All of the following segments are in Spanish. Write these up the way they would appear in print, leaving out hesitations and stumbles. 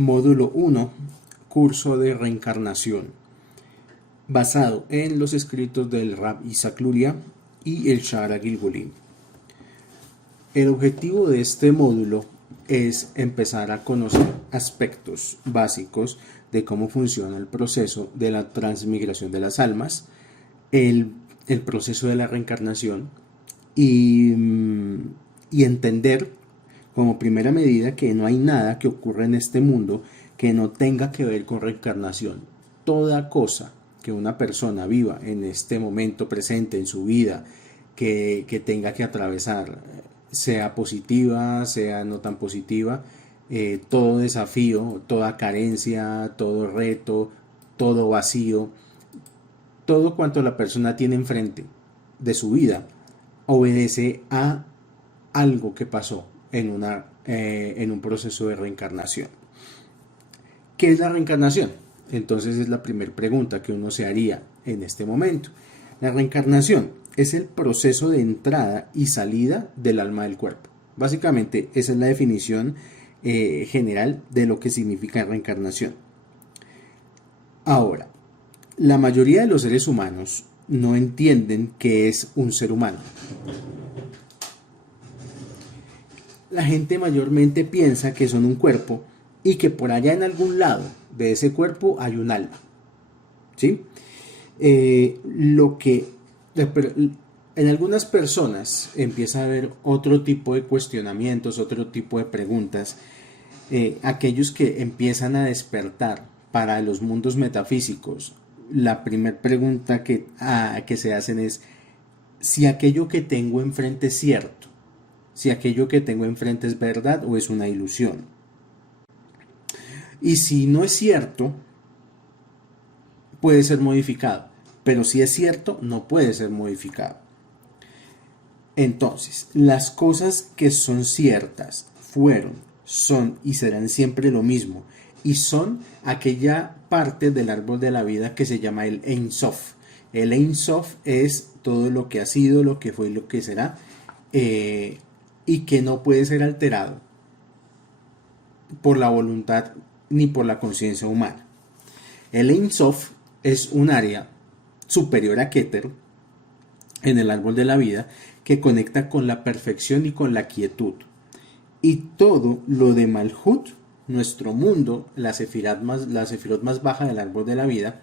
Módulo 1, curso de reencarnación, basado en los escritos del Rab Isaac Luria y el Shara Gilgulin. El objetivo de este módulo es empezar a conocer aspectos básicos de cómo funciona el proceso de la transmigración de las almas, el proceso de la reencarnación y entender como primera medida que no hay nada que ocurra en este mundo que no tenga que ver con reencarnación. Toda cosa que una persona viva en este momento presente en su vida, que tenga que atravesar, sea positiva, sea no tan positiva, todo desafío, toda carencia, todo reto, todo vacío, todo cuanto la persona tiene enfrente de su vida, obedece a algo que pasó en un proceso de reencarnación. ¿Qué es la reencarnación? Entonces es la primera pregunta que uno se haría en este momento. La reencarnación es el proceso de entrada y salida del alma del cuerpo. Básicamente esa es la definición general de lo que significa reencarnación. Ahora, la mayoría de los seres humanos no entienden qué es un ser humano. La gente mayormente piensa que son un cuerpo y que por allá en algún lado de ese cuerpo hay un alma. ¿Sí? En algunas personas empieza a haber otro tipo de cuestionamientos, otro tipo de preguntas. Aquellos que empiezan a despertar para los mundos metafísicos, la primera pregunta que se hacen es si aquello que tengo enfrente es cierto, si aquello que tengo enfrente es verdad o es una ilusión. Y si no es cierto, puede ser modificado, pero si es cierto, no puede ser modificado. Entonces, las cosas que son ciertas fueron, son y serán siempre lo mismo, y son aquella parte del árbol de la vida que se llama el Ein Sof. El Ein Sof es todo lo que ha sido, lo que fue y lo que será, y que no puede ser alterado por la voluntad ni por la conciencia humana. El Ein Sof es un área superior a Keter en el árbol de la vida que conecta con la perfección y con la quietud. Y todo lo de Malhut, nuestro mundo, la sefirot más baja del árbol de la vida,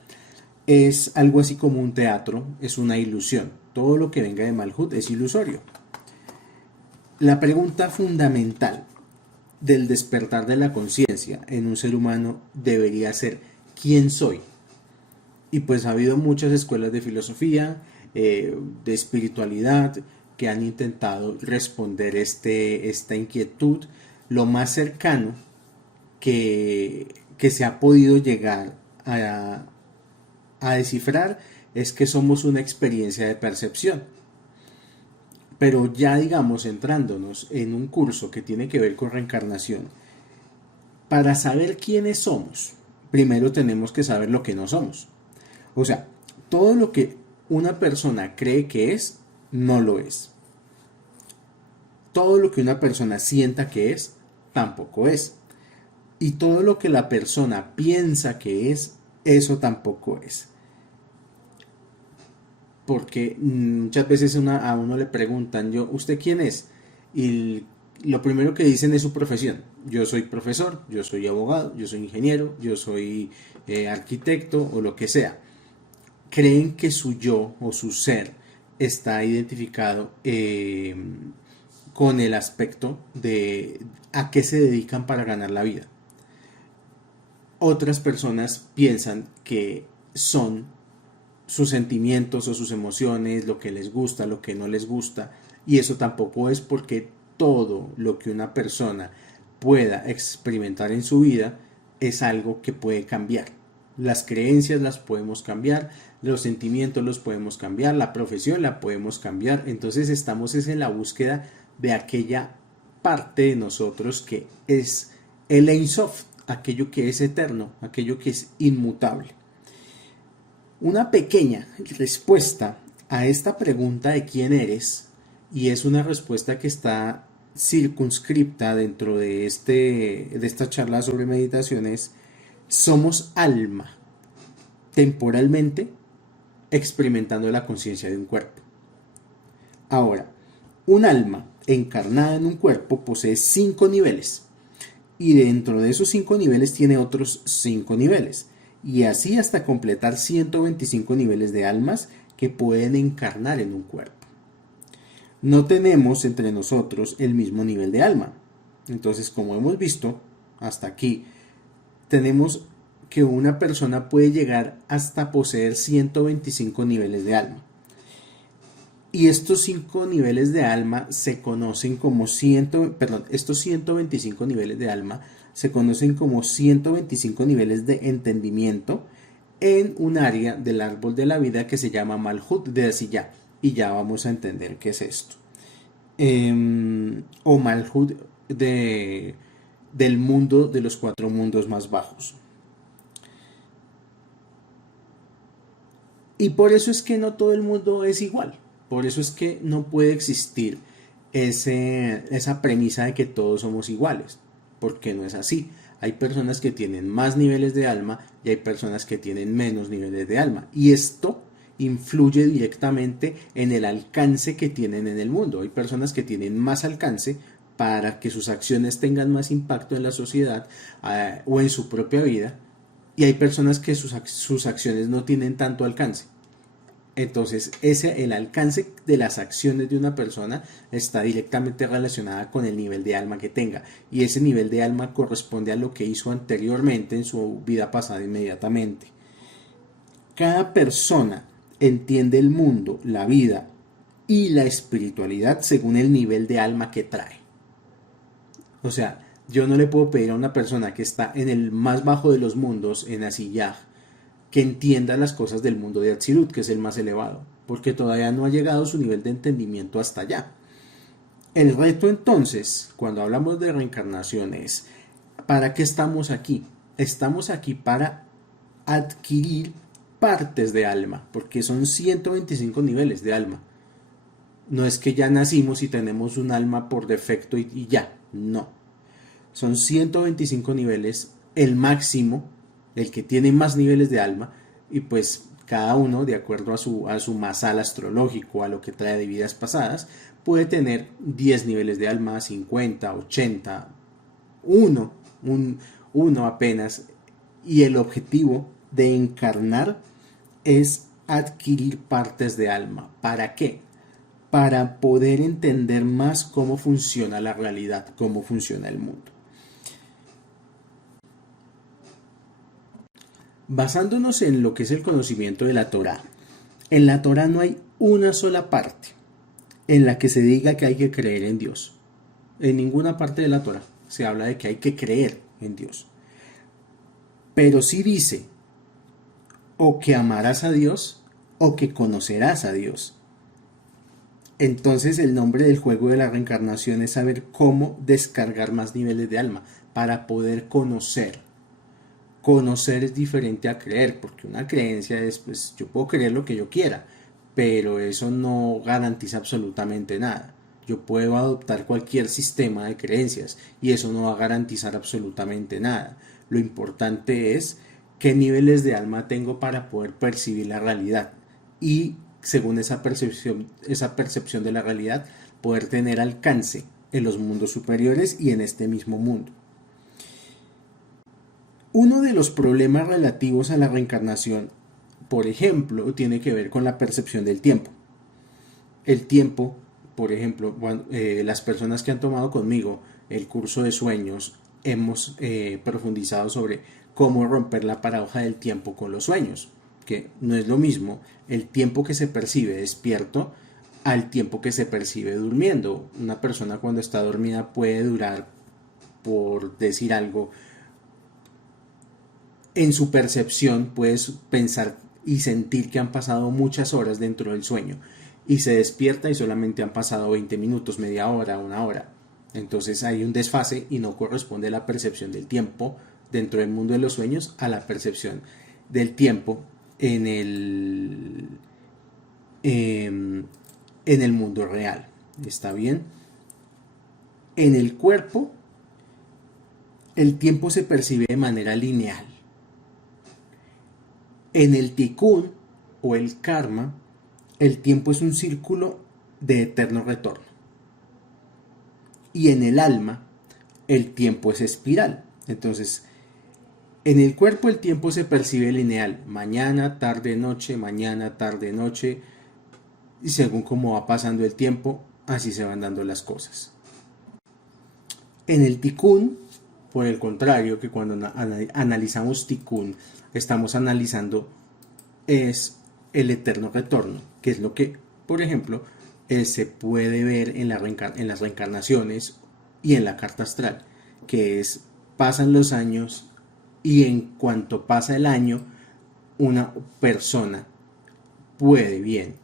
es algo así como un teatro, es una ilusión. Todo lo que venga de Malhut es ilusorio. La pregunta fundamental del despertar de la conciencia en un ser humano debería ser ¿quién soy? Y pues ha habido muchas escuelas de filosofía, de espiritualidad, que han intentado responder esta inquietud. Lo más cercano que se ha podido llegar a descifrar es que somos una experiencia de percepción. Pero ya digamos, centrándonos en un curso que tiene que ver con reencarnación, para saber quiénes somos, primero tenemos que saber lo que no somos. O sea, todo lo que una persona cree que es, no lo es. Todo lo que una persona sienta que es, tampoco es. Y todo lo que la persona piensa que es, eso tampoco es. Porque muchas veces a uno le preguntan, ¿usted quién es? Y lo primero que dicen es su profesión. Yo soy profesor, yo soy abogado, yo soy ingeniero, yo soy arquitecto o lo que sea. Creen que su yo o su ser está identificado con el aspecto de a qué se dedican para ganar la vida. Otras personas piensan que son sus sentimientos o sus emociones, lo que les gusta, lo que no les gusta, y eso tampoco es, porque todo lo que una persona pueda experimentar en su vida es algo que puede cambiar. Las creencias las podemos cambiar, los sentimientos los podemos cambiar, la profesión la podemos cambiar. Entonces estamos en la búsqueda de aquella parte de nosotros que es el Ein Sof, aquello que es eterno, aquello que es inmutable. Una pequeña respuesta a esta pregunta de quién eres, y es una respuesta que está circunscripta dentro de esta charla sobre meditaciones, somos alma, temporalmente experimentando la conciencia de un cuerpo. Ahora, un alma encarnada en un cuerpo posee 5 niveles y dentro de esos 5 niveles tiene otros 5 niveles y así hasta completar 125 niveles de almas que pueden encarnar en un cuerpo. No tenemos entre nosotros el mismo nivel de alma. Entonces, como hemos visto hasta aquí, tenemos que una persona puede llegar hasta poseer 125 niveles de alma. Y estos 5 niveles de alma se conocen como estos 125 niveles de alma se conocen como 125 niveles de entendimiento en un área del árbol de la vida que se llama Malhut de Asiyah. Y ya vamos a entender qué es esto. O Malhut del mundo de los 4 mundos más bajos. Y por eso es que no todo el mundo es igual. Por eso es que no puede existir esa premisa de que todos somos iguales. Porque no es así. Hay personas que tienen más niveles de alma y hay personas que tienen menos niveles de alma. Y esto influye directamente en el alcance que tienen en el mundo. Hay personas que tienen más alcance para que sus acciones tengan más impacto en la sociedad o en su propia vida. Y hay personas que sus acciones no tienen tanto alcance. Entonces, el alcance de las acciones de una persona está directamente relacionada con el nivel de alma que tenga. Y ese nivel de alma corresponde a lo que hizo anteriormente en su vida pasada inmediatamente. Cada persona entiende el mundo, la vida y la espiritualidad según el nivel de alma que trae. O sea, yo no le puedo pedir a una persona que está en el más bajo de los mundos, en Asiyah, que entienda las cosas del mundo de Atsilut, que es el más elevado, porque todavía no ha llegado su nivel de entendimiento hasta allá. El reto entonces, cuando hablamos de reencarnación, es ¿para qué estamos aquí? Estamos aquí para adquirir partes de alma, porque son 125 niveles de alma. No es que ya nacimos y tenemos un alma por defecto y ya, no. Son 125 niveles, el máximo, el que tiene más niveles de alma, y pues cada uno, de acuerdo a su masal astrológico, a lo que trae de vidas pasadas, puede tener 10 niveles de alma, 50, 80, uno apenas. Y el objetivo de encarnar es adquirir partes de alma. ¿Para qué? Para poder entender más cómo funciona la realidad, cómo funciona el mundo. Basándonos en lo que es el conocimiento de la Torá, en la Torá no hay una sola parte en la que se diga que hay que creer en Dios. En ninguna parte de la Torá se habla de que hay que creer en Dios. Pero sí dice o que amarás a Dios o que conocerás a Dios. Entonces el nombre del juego de la reencarnación es saber cómo descargar más niveles de alma para poder conocer. Conocer es diferente a creer, porque una creencia es, pues yo puedo creer lo que yo quiera, pero eso no garantiza absolutamente nada. Yo puedo adoptar cualquier sistema de creencias y eso no va a garantizar absolutamente nada. Lo importante es qué niveles de alma tengo para poder percibir la realidad y según esa percepción de la realidad, poder tener alcance en los mundos superiores y en este mismo mundo. Uno de los problemas relativos a la reencarnación, por ejemplo, tiene que ver con la percepción del tiempo. El tiempo, por ejemplo, las personas que han tomado conmigo el curso de sueños, hemos profundizado sobre cómo romper la paradoja del tiempo con los sueños, que no es lo mismo el tiempo que se percibe despierto al tiempo que se percibe durmiendo. Una persona cuando está dormida puede durar, por decir algo, en su percepción puedes pensar y sentir que han pasado muchas horas dentro del sueño y se despierta y solamente han pasado 20 minutos, media hora, una hora. Entonces hay un desfase y no corresponde la percepción del tiempo dentro del mundo de los sueños a la percepción del tiempo en el mundo real. ¿Está bien? En el cuerpo, el tiempo se percibe de manera lineal. En el tikkun o el karma, el tiempo es un círculo de eterno retorno. Y en el alma, el tiempo es espiral. Entonces, en el cuerpo el tiempo se percibe lineal, mañana, tarde, noche, mañana, tarde, noche, y según cómo va pasando el tiempo, así se van dando las cosas. En el tikkun, por el contrario, que cuando analizamos tikkun, estamos analizando es el eterno retorno, que es lo que, por ejemplo, se puede ver en las reencarnaciones y en la carta astral, que es pasan los años y en cuanto pasa el año, una persona puede bien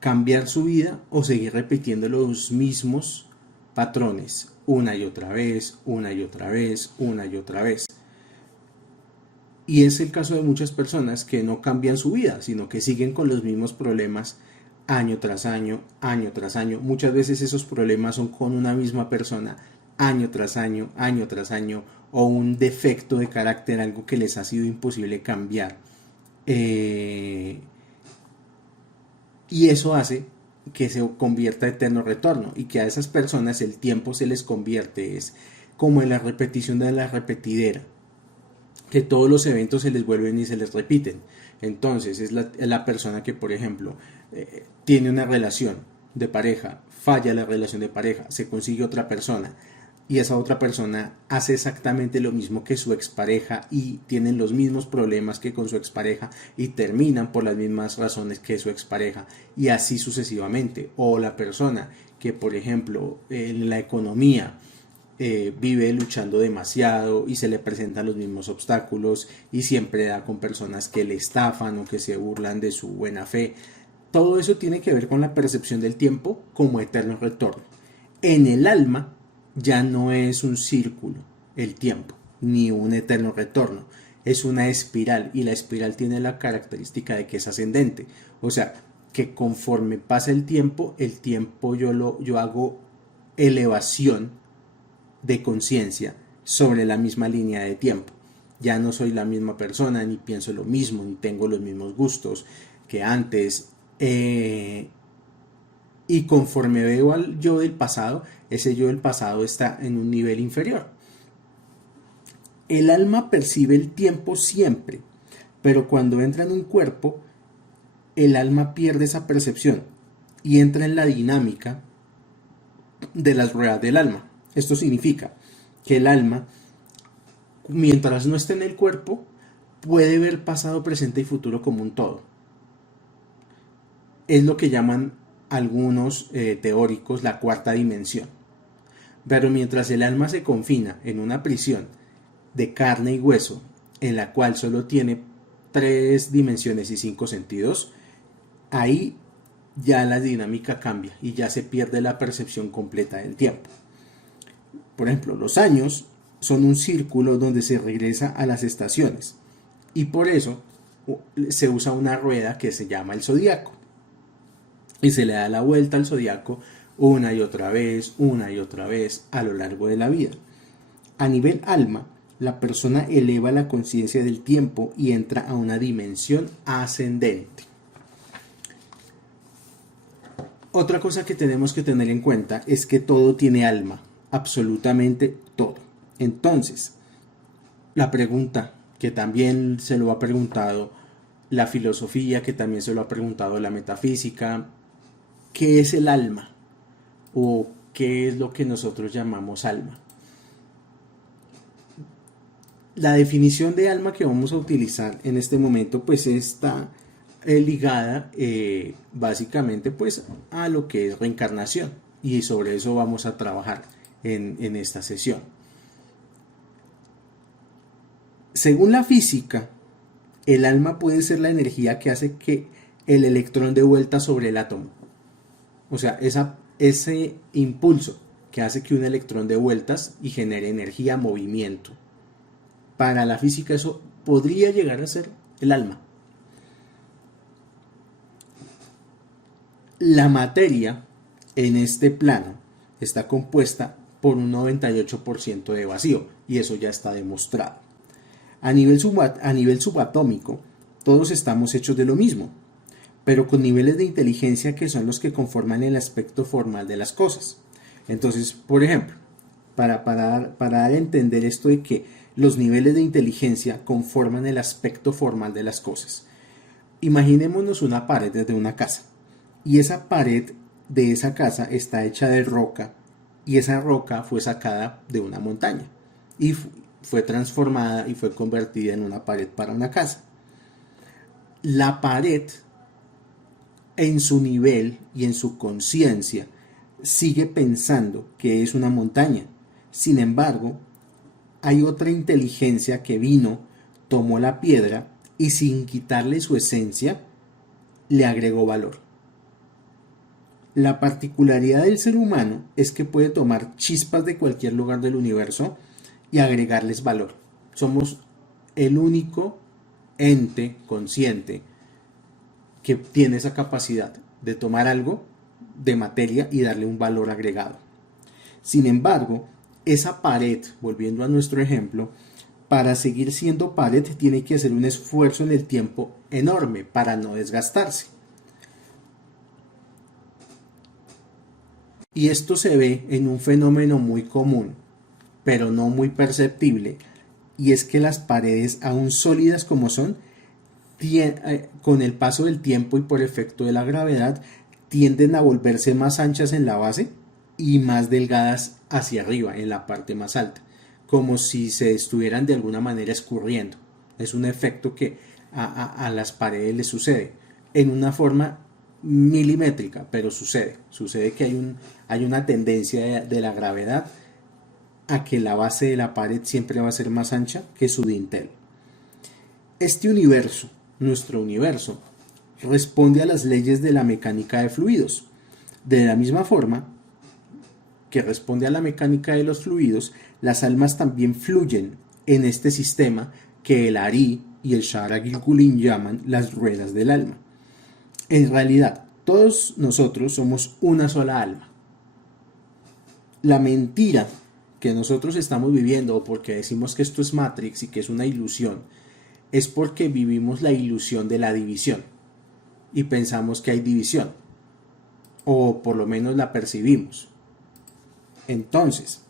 cambiar su vida o seguir repitiendo los mismos patrones una y otra vez, una y otra vez, una y otra vez. Y es el caso de muchas personas que no cambian su vida, sino que siguen con los mismos problemas año tras año, año tras año. Muchas veces esos problemas son con una misma persona, año tras año, año tras año, o un defecto de carácter, algo que les ha sido imposible cambiar. Y eso hace que se convierta eterno retorno y que a esas personas el tiempo se les convierte, es como en la repetición de la repetidera, que todos los eventos se les vuelven y se les repiten. Entonces es la persona que, por ejemplo, tiene una relación de pareja, falla la relación de pareja, se consigue otra persona y esa otra persona hace exactamente lo mismo que su expareja y tienen los mismos problemas que con su expareja y terminan por las mismas razones que su expareja y así sucesivamente. O la persona que, por ejemplo, en la economía vive luchando demasiado y se le presentan los mismos obstáculos y siempre da con personas que le estafan o que se burlan de su buena fe. Todo eso tiene que ver con la percepción del tiempo como eterno retorno. En el alma ya no es un círculo el tiempo, ni un eterno retorno, es una espiral y la espiral tiene la característica de que es ascendente, o sea, que conforme pasa el tiempo yo hago elevación de conciencia sobre la misma línea de tiempo. Ya no soy la misma persona, ni pienso lo mismo, ni tengo los mismos gustos que antes. Y conforme veo al yo del pasado, ese yo del pasado está en un nivel inferior. El alma percibe el tiempo siempre, pero cuando entra en un cuerpo, el alma pierde esa percepción y entra en la dinámica de las ruedas del alma. Esto significa que el alma, mientras no esté en el cuerpo, puede ver pasado, presente y futuro como un todo. Es lo que llaman algunos teóricos la cuarta dimensión. Pero mientras el alma se confina en una prisión de carne y hueso, en la cual solo tiene 3 dimensiones y 5 sentidos, ahí ya la dinámica cambia y ya se pierde la percepción completa del tiempo. Por ejemplo, los años son un círculo donde se regresa a las estaciones y por eso se usa una rueda que se llama el zodiaco y se le da la vuelta al zodiaco una y otra vez a lo largo de la vida. A nivel alma, la persona eleva la conciencia del tiempo y entra a una dimensión ascendente. Otra cosa que tenemos que tener en cuenta es que todo tiene alma, absolutamente todo. Entonces, la pregunta que también se lo ha preguntado la filosofía, que también se lo ha preguntado la metafísica, ¿qué es el alma? ¿O qué es lo que nosotros llamamos alma? La definición de alma que vamos a utilizar en este momento pues está ligada básicamente pues a lo que es reencarnación y sobre eso vamos a trabajar en esta sesión. Según la física, el alma puede ser la energía que hace que el electrón dé vuelta sobre el átomo. O sea, ese impulso que hace que un electrón dé vueltas y genere energía, movimiento. Para la física eso podría llegar a ser el alma. La materia en este plano está compuesta por un 98% de vacío, y eso ya está demostrado. A nivel subatómico, todos estamos hechos de lo mismo, pero con niveles de inteligencia que son los que conforman el aspecto formal de las cosas. Entonces, por ejemplo, para dar a entender esto de que los niveles de inteligencia conforman el aspecto formal de las cosas. Imaginémonos una pared de una casa, y esa pared de esa casa está hecha de roca, y esa roca fue sacada de una montaña y fue transformada y fue convertida en una pared para una casa. La pared, en su nivel y en su conciencia, sigue pensando que es una montaña. Sin embargo, hay otra inteligencia que vino, tomó la piedra y sin quitarle su esencia, le agregó valor. La particularidad del ser humano es que puede tomar chispas de cualquier lugar del universo y agregarles valor. Somos el único ente consciente que tiene esa capacidad de tomar algo de materia y darle un valor agregado. Sin embargo, esa pared, volviendo a nuestro ejemplo, para seguir siendo pared tiene que hacer un esfuerzo en el tiempo enorme para no desgastarse. Y esto se ve en un fenómeno muy común, pero no muy perceptible, y es que las paredes, aún sólidas como son, con el paso del tiempo y por efecto de la gravedad, tienden a volverse más anchas en la base y más delgadas hacia arriba, en la parte más alta, como si se estuvieran de alguna manera escurriendo. Es un efecto que a las paredes les sucede en una forma milimétrica, pero sucede que hay una tendencia de la gravedad a que la base de la pared siempre va a ser más ancha que su dintel. Este universo, nuestro universo, responde a las leyes de la mecánica de fluidos. De la misma forma que responde a la mecánica de los fluidos, las almas también fluyen en este sistema que el Ari y el Shara Gilgulin llaman las ruedas del alma. En realidad, todos nosotros somos una sola alma. La mentira que nosotros estamos viviendo, o porque decimos que esto es Matrix y que es una ilusión, es porque vivimos la ilusión de la división y pensamos que hay división, o por lo menos la percibimos. Entonces,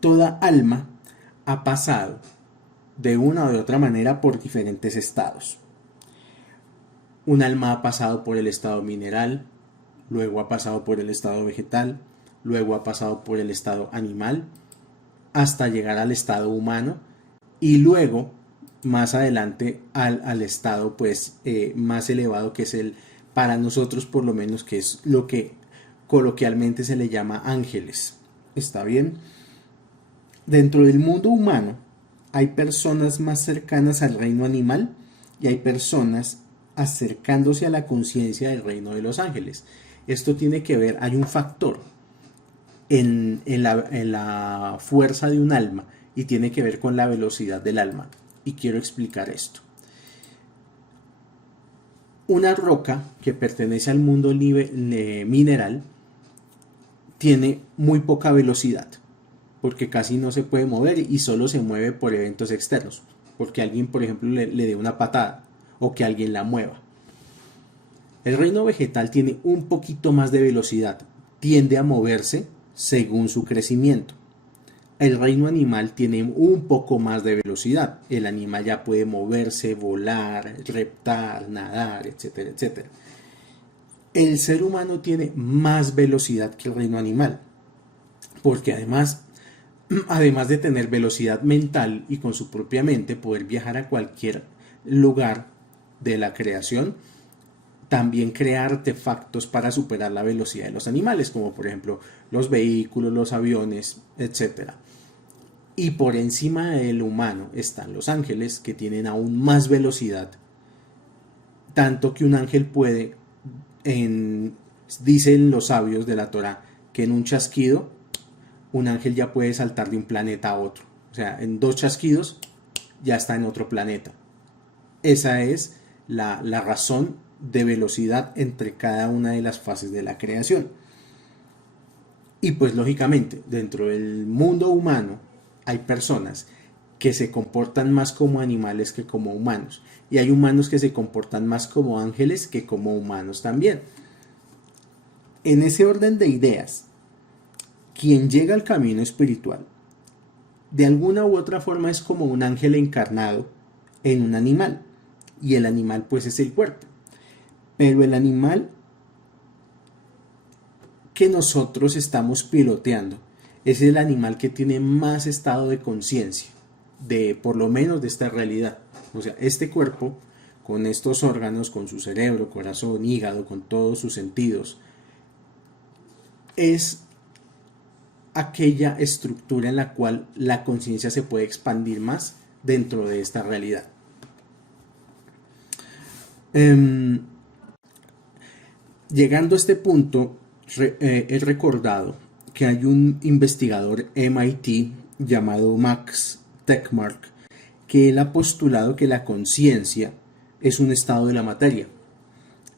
toda alma ha pasado de una o de otra manera por diferentes estados. Un alma ha pasado por el estado mineral, luego ha pasado por el estado vegetal, luego ha pasado por el estado animal, hasta llegar al estado humano, y luego más adelante al estado pues más elevado, que es el, para nosotros por lo menos, que es lo que coloquialmente se le llama ángeles. ¿Está bien? Dentro del mundo humano hay personas más cercanas al reino animal y hay personas acercándose a la conciencia del reino de los ángeles. Esto tiene que ver, hay un factor en la fuerza de un alma y tiene que ver con la velocidad del alma. Y quiero explicar esto. Una roca que pertenece al mundo mineral tiene muy poca velocidad, porque casi no se puede mover y solo se mueve por eventos externos, porque alguien, por ejemplo, le dé una patada o que alguien la mueva. El reino vegetal tiene un poquito más de velocidad, tiende a moverse según su crecimiento. El reino animal tiene un poco más de velocidad. El animal ya puede moverse, volar, reptar, nadar, etcétera, etcétera. El ser humano tiene más velocidad que el reino animal, porque además de tener velocidad mental y con su propia mente poder viajar a cualquier lugar de la creación, también crea artefactos para superar la velocidad de los animales, como por ejemplo los vehículos, los aviones, etc. Y por encima del humano están los ángeles, que tienen aún más velocidad, tanto que un ángel puede, dicen los sabios de la Torá, que en un chasquido un ángel ya puede saltar de un planeta a otro. O sea, en 2 chasquidos ya está en otro planeta. Esa es la razón de velocidad entre cada una de las fases de la creación. Y pues lógicamente, dentro del mundo humano hay personas que se comportan más como animales que como humanos. Y hay humanos que se comportan más como ángeles que como humanos también. En ese orden de ideas, quien llega al camino espiritual, de alguna u otra forma es como un ángel encarnado en un animal. Y el animal pues es el cuerpo. Pero el animal que nosotros estamos piloteando es el animal que tiene más estado de conciencia, de por lo menos de esta realidad. O sea, este cuerpo, con estos órganos, con su cerebro, corazón, hígado, con todos sus sentidos, es aquella estructura en la cual la conciencia se puede expandir más dentro de esta realidad. Llegando a este punto, he recordado que hay un investigador MIT llamado Max Tegmark que él ha postulado que la conciencia es un estado de la materia.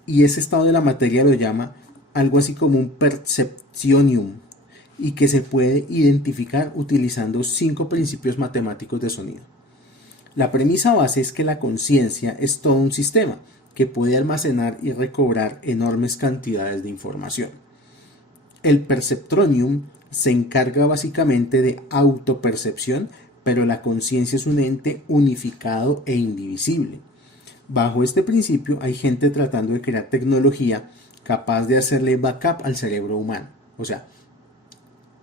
Y ese estado de la materia lo llama algo así como un perceptionium, y que se puede identificar utilizando 5 principios matemáticos de sonido. La premisa base es que la conciencia es todo un sistema que puede almacenar y recobrar enormes cantidades de información. El perceptronium se encarga básicamente de autopercepción, pero la conciencia es un ente unificado e indivisible. Bajo este principio hay gente tratando de crear tecnología capaz de hacerle backup al cerebro humano. O sea,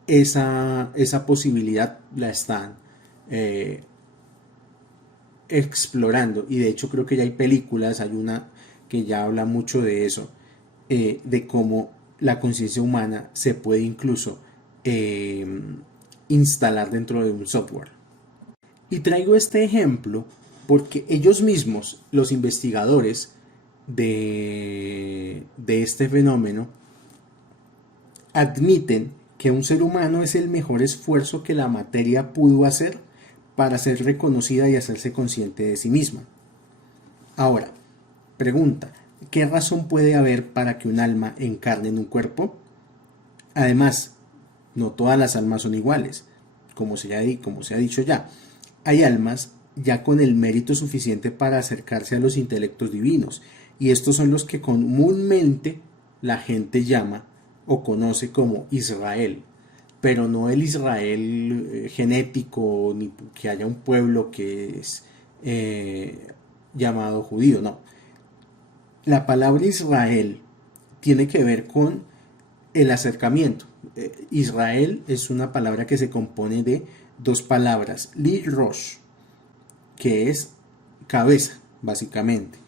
esa posibilidad la están explorando, y de hecho creo que ya hay películas, hay una que ya habla mucho de eso, de cómo la conciencia humana se puede incluso instalar dentro de un software. Y traigo este ejemplo porque ellos mismos, los investigadores de este fenómeno, admiten que un ser humano es el mejor esfuerzo que la materia pudo hacer para ser reconocida y hacerse consciente de sí misma. Ahora, pregunta, ¿qué razón puede haber para que un alma encarne en un cuerpo? Además, no todas las almas son iguales, como se ha dicho ya. Hay almas ya con el mérito suficiente para acercarse a los intelectos divinos, y estos son los que comúnmente la gente llama o conoce como Israel, pero no el Israel genético, ni que haya un pueblo que es llamado judío, no. La palabra Israel tiene que ver con el acercamiento. Israel es una palabra que se compone de 2 palabras, li rosh, que es cabeza, básicamente.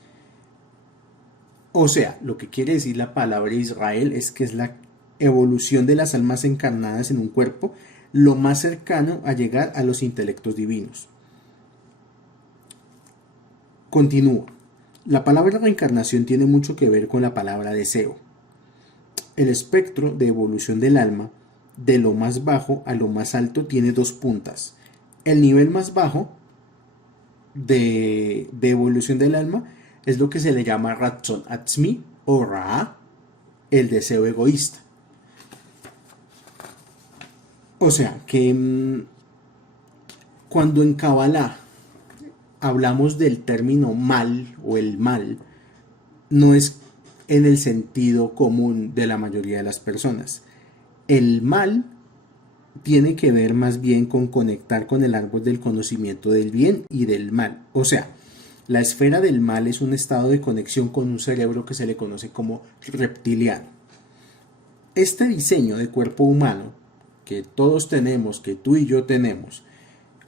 O sea, lo que quiere decir la palabra Israel es que es la evolución de las almas encarnadas en un cuerpo, lo más cercano a llegar a los intelectos divinos. Continúo. La palabra reencarnación tiene mucho que ver con la palabra deseo. El espectro de evolución del alma, de lo más bajo a lo más alto, tiene 2 puntas. El nivel más bajo de evolución del alma es lo que se le llama Ratzon Atzmi o Ra, el deseo egoísta. O sea que cuando en Kabbalah hablamos del término mal o el mal, no es en el sentido común de la mayoría de las personas. El mal tiene que ver más bien con conectar con el árbol del conocimiento del bien y del mal. O sea, la esfera del mal es un estado de conexión con un cerebro que se le conoce como reptiliano. Este diseño de cuerpo humano que todos tenemos, que tú y yo tenemos,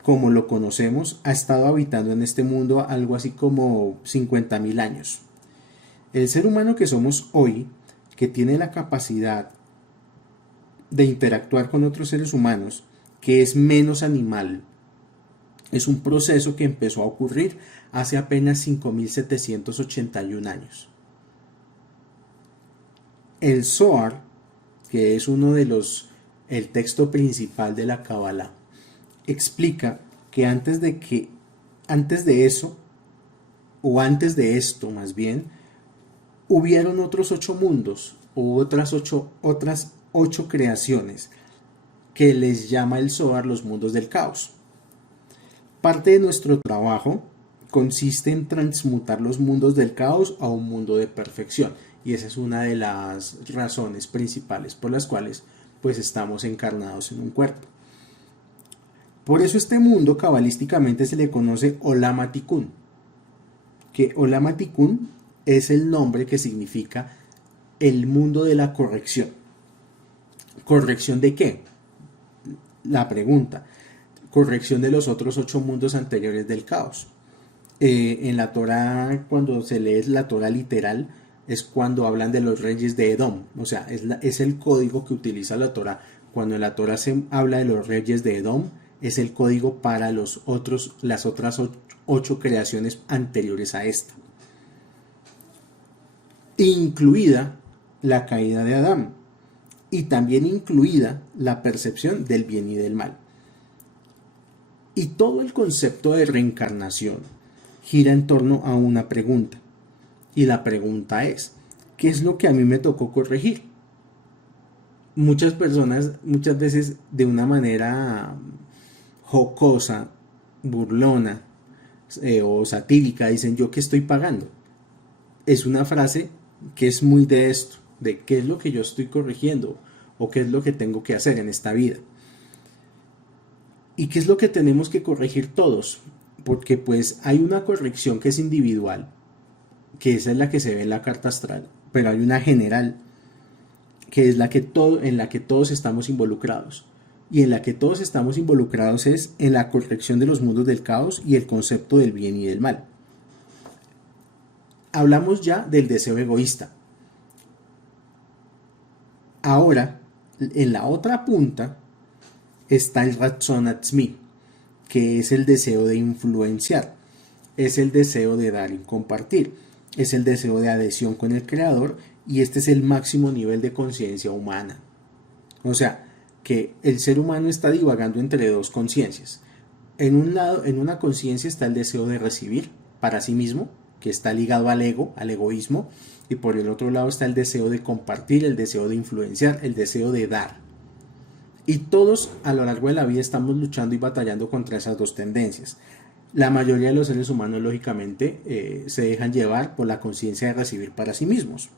como lo conocemos, ha estado habitando en este mundo algo así como 50.000 años. El ser humano que somos hoy, que tiene la capacidad de interactuar con otros seres humanos, que es menos animal, es un proceso que empezó a ocurrir hace apenas 5.781 años. El Zohar, que es el texto principal de la Kabbalah, explica que antes de eso, o antes de esto más bien, hubieron otros 8 mundos, o otras 8 creaciones que les llama el Zohar los mundos del caos. Parte de nuestro trabajo consiste en transmutar los mundos del caos a un mundo de perfección, y esa es una de las razones principales por las cuales pues estamos encarnados en un cuerpo. Por eso este mundo cabalísticamente se le conoce Olam HaTikun, que Olam HaTikun es el nombre que significa el mundo de la corrección. ¿Corrección de qué? La pregunta. Corrección de los otros 8 mundos anteriores del caos. En la Torah, cuando se lee la Torah literal, es cuando hablan de los reyes de Edom. O sea, es el código que utiliza la Torah. Cuando en la Torah se habla de los reyes de Edom, es el código para las otras 8 creaciones anteriores a esta, incluida la caída de Adán, y también incluida la percepción del bien y del mal. Y todo el concepto de reencarnación gira en torno a una pregunta. Y la pregunta es, ¿qué es lo que a mí me tocó corregir? Muchas personas, muchas veces de una manera jocosa, burlona o satírica, dicen, ¿yo qué estoy pagando? Es una frase que es muy de esto, de qué es lo que yo estoy corrigiendo o qué es lo que tengo que hacer en esta vida. ¿Y qué es lo que tenemos que corregir todos? Porque pues hay una corrección que es individual, que esa es la que se ve en la carta astral, pero hay una general, que es en la que todos estamos involucrados. Y en la que todos estamos involucrados es en la corrección de los mundos del caos y el concepto del bien y del mal. Hablamos ya del deseo egoísta. Ahora, en la otra punta está el Ratzon Atzmi, que es el deseo de influenciar, es el deseo de dar y compartir, es el deseo de adhesión con el creador, y este es el máximo nivel de conciencia humana. O sea, que el ser humano está divagando entre dos conciencias. En un lado, en una conciencia está el deseo de recibir para sí mismo, que está ligado al ego, al egoísmo, y por el otro lado está el deseo de compartir, el deseo de influenciar, el deseo de dar. Y todos a lo largo de la vida estamos luchando y batallando contra esas dos tendencias. La mayoría de los seres humanos, lógicamente, se dejan llevar por la conciencia de recibir para sí mismos.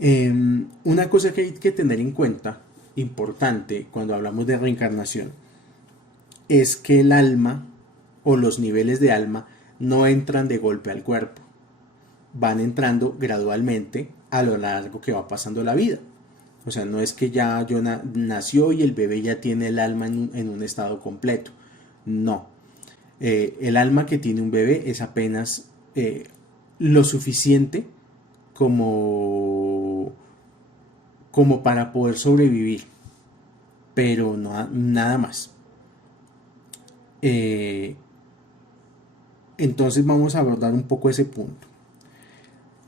Una cosa que hay que tener en cuenta, importante cuando hablamos de reencarnación, es que el alma o los niveles de alma no entran de golpe al cuerpo, van entrando gradualmente a lo largo que va pasando la vida. O sea, no es que ya nació y el bebé ya tiene el alma en un estado completo. No. El alma que tiene un bebé es apenas lo suficiente como para poder sobrevivir, pero no, nada más. Entonces vamos a abordar un poco ese punto.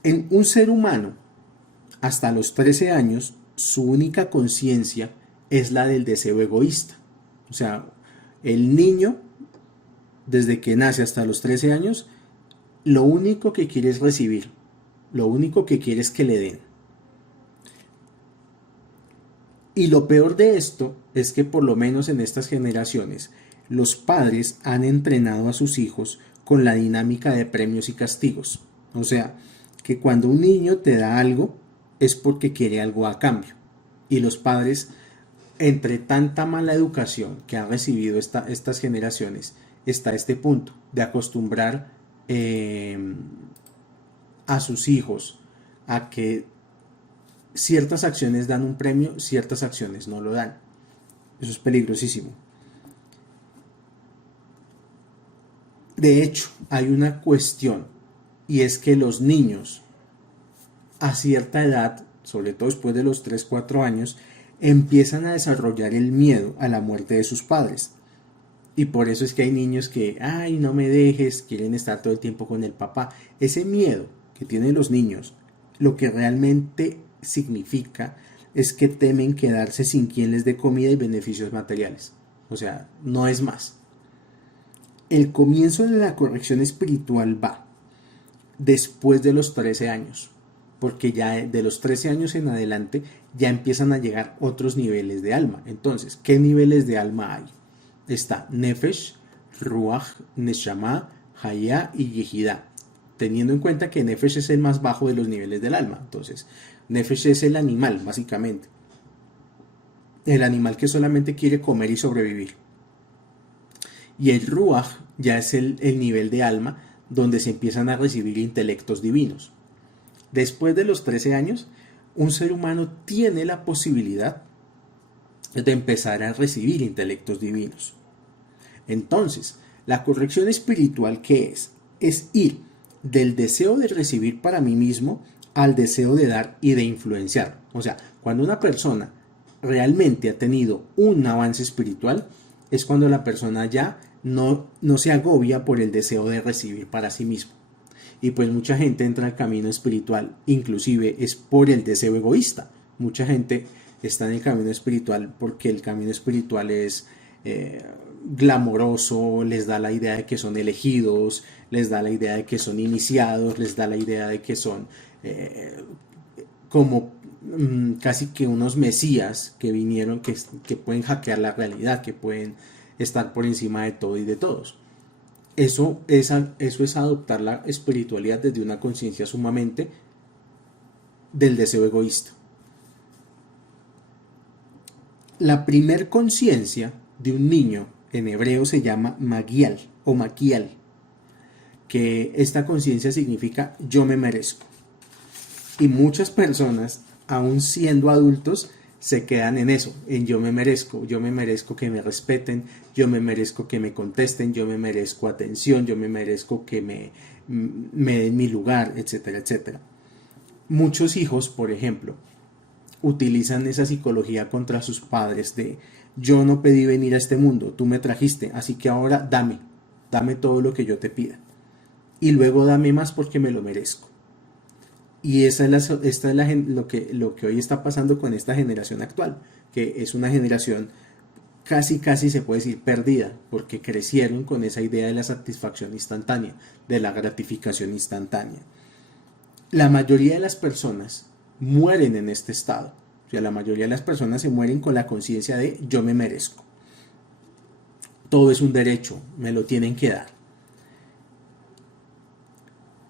En un ser humano, hasta los 13 años, su única conciencia es la del deseo egoísta. O sea, el niño, desde que nace hasta los 13 años, lo único que quiere es recibir, lo único que quiere es que le den. Y lo peor de esto es que por lo menos en estas generaciones, los padres han entrenado a sus hijos con la dinámica de premios y castigos. O sea, que cuando un niño te da algo, es porque quiere algo a cambio. Y los padres, entre tanta mala educación que han recibido estas generaciones, está este punto de acostumbrar a sus hijos a que ciertas acciones dan un premio, ciertas acciones no lo dan. Eso es peligrosísimo. De hecho, hay una cuestión, y es que los niños a cierta edad, sobre todo después de los 3-4 años, empiezan a desarrollar el miedo a la muerte de sus padres. Y por eso es que hay niños que, ay, no me dejes, quieren estar todo el tiempo con el papá. Ese miedo que tienen los niños, lo que realmente significa es que temen quedarse sin quien les dé comida y beneficios materiales. O sea, no es más. El comienzo de la corrección espiritual va después de los 13 años. porque ya de los 13 años en adelante ya empiezan a llegar otros niveles de alma. Entonces, ¿qué niveles de alma hay? Está Nefesh, Ruach, Neshama, Hayá y Yehidá, teniendo en cuenta que Nefesh es el más bajo de los niveles del alma. Entonces, Nefesh es el animal, básicamente. El animal que solamente quiere comer y sobrevivir. Y el Ruach ya es el nivel de alma donde se empiezan a recibir intelectos divinos. Después de los 13 años, un ser humano tiene la posibilidad de empezar a recibir intelectos divinos. Entonces, la corrección espiritual, ¿qué es? Es ir del deseo de recibir para mí mismo al deseo de dar y de influenciar. O sea, cuando una persona realmente ha tenido un avance espiritual, es cuando la persona ya no se agobia por el deseo de recibir para sí mismo. Y pues mucha gente entra al camino espiritual, inclusive es por el deseo egoísta. Mucha gente está en el camino espiritual porque el camino espiritual es glamoroso, les da la idea de que son elegidos, les da la idea de que son iniciados, les da la idea de que son como casi que unos mesías que vinieron, que pueden hackear la realidad, que pueden estar por encima de todo y de todos. Eso es adoptar la espiritualidad desde una conciencia sumamente del deseo egoísta. La primer conciencia de un niño en hebreo se llama Magial o Maquial, que esta conciencia significa yo me merezco. Y muchas personas, aún siendo adultos, se quedan en eso, en yo me merezco que me respeten, yo me merezco que me contesten, yo me merezco atención, yo me merezco que me den mi lugar, etcétera, etcétera. Muchos hijos, por ejemplo, utilizan esa psicología contra sus padres de yo no pedí venir a este mundo, tú me trajiste, así que ahora dame todo lo que yo te pida. Y luego dame más porque me lo merezco. Y esta es lo que hoy está pasando con esta generación actual, que es una generación casi se puede decir perdida, porque crecieron con esa idea de la satisfacción instantánea, de la gratificación instantánea. La mayoría de las personas mueren en este estado. O sea, la mayoría de las personas se mueren con la conciencia de yo me merezco. Todo es un derecho, me lo tienen que dar.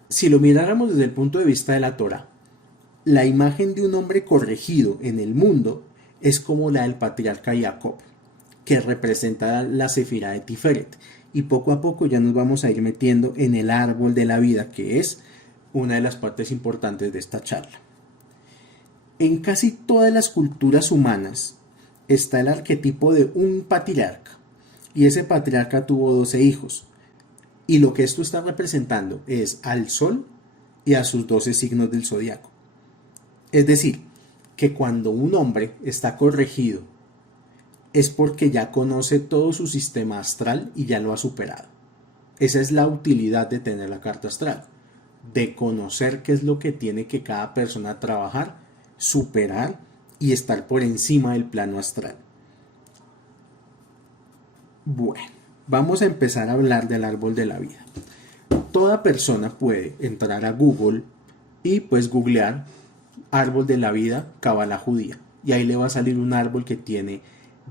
Si lo miráramos desde el punto de vista de la Torá, la imagen de un hombre corregido en el mundo es como la del patriarca Jacob, que representa la Sefirá de Tiferet. Y poco a poco ya nos vamos a ir metiendo en el árbol de la vida, que es una de las partes importantes de esta charla. En casi todas las culturas humanas está el arquetipo de un patriarca, y ese patriarca tuvo 12 hijos. Y lo que esto está representando es al sol y a sus 12 signos del zodiaco. Es decir, que cuando un hombre está corregido es porque ya conoce todo su sistema astral y ya lo ha superado. Esa es la utilidad de tener la carta astral, de conocer qué es lo que tiene que cada persona trabajar, superar y estar por encima del plano astral. Bueno. Vamos a empezar a hablar del árbol de la vida. Toda persona puede entrar a Google y pues googlear árbol de la vida, Cábala judía. Y ahí le va a salir un árbol que tiene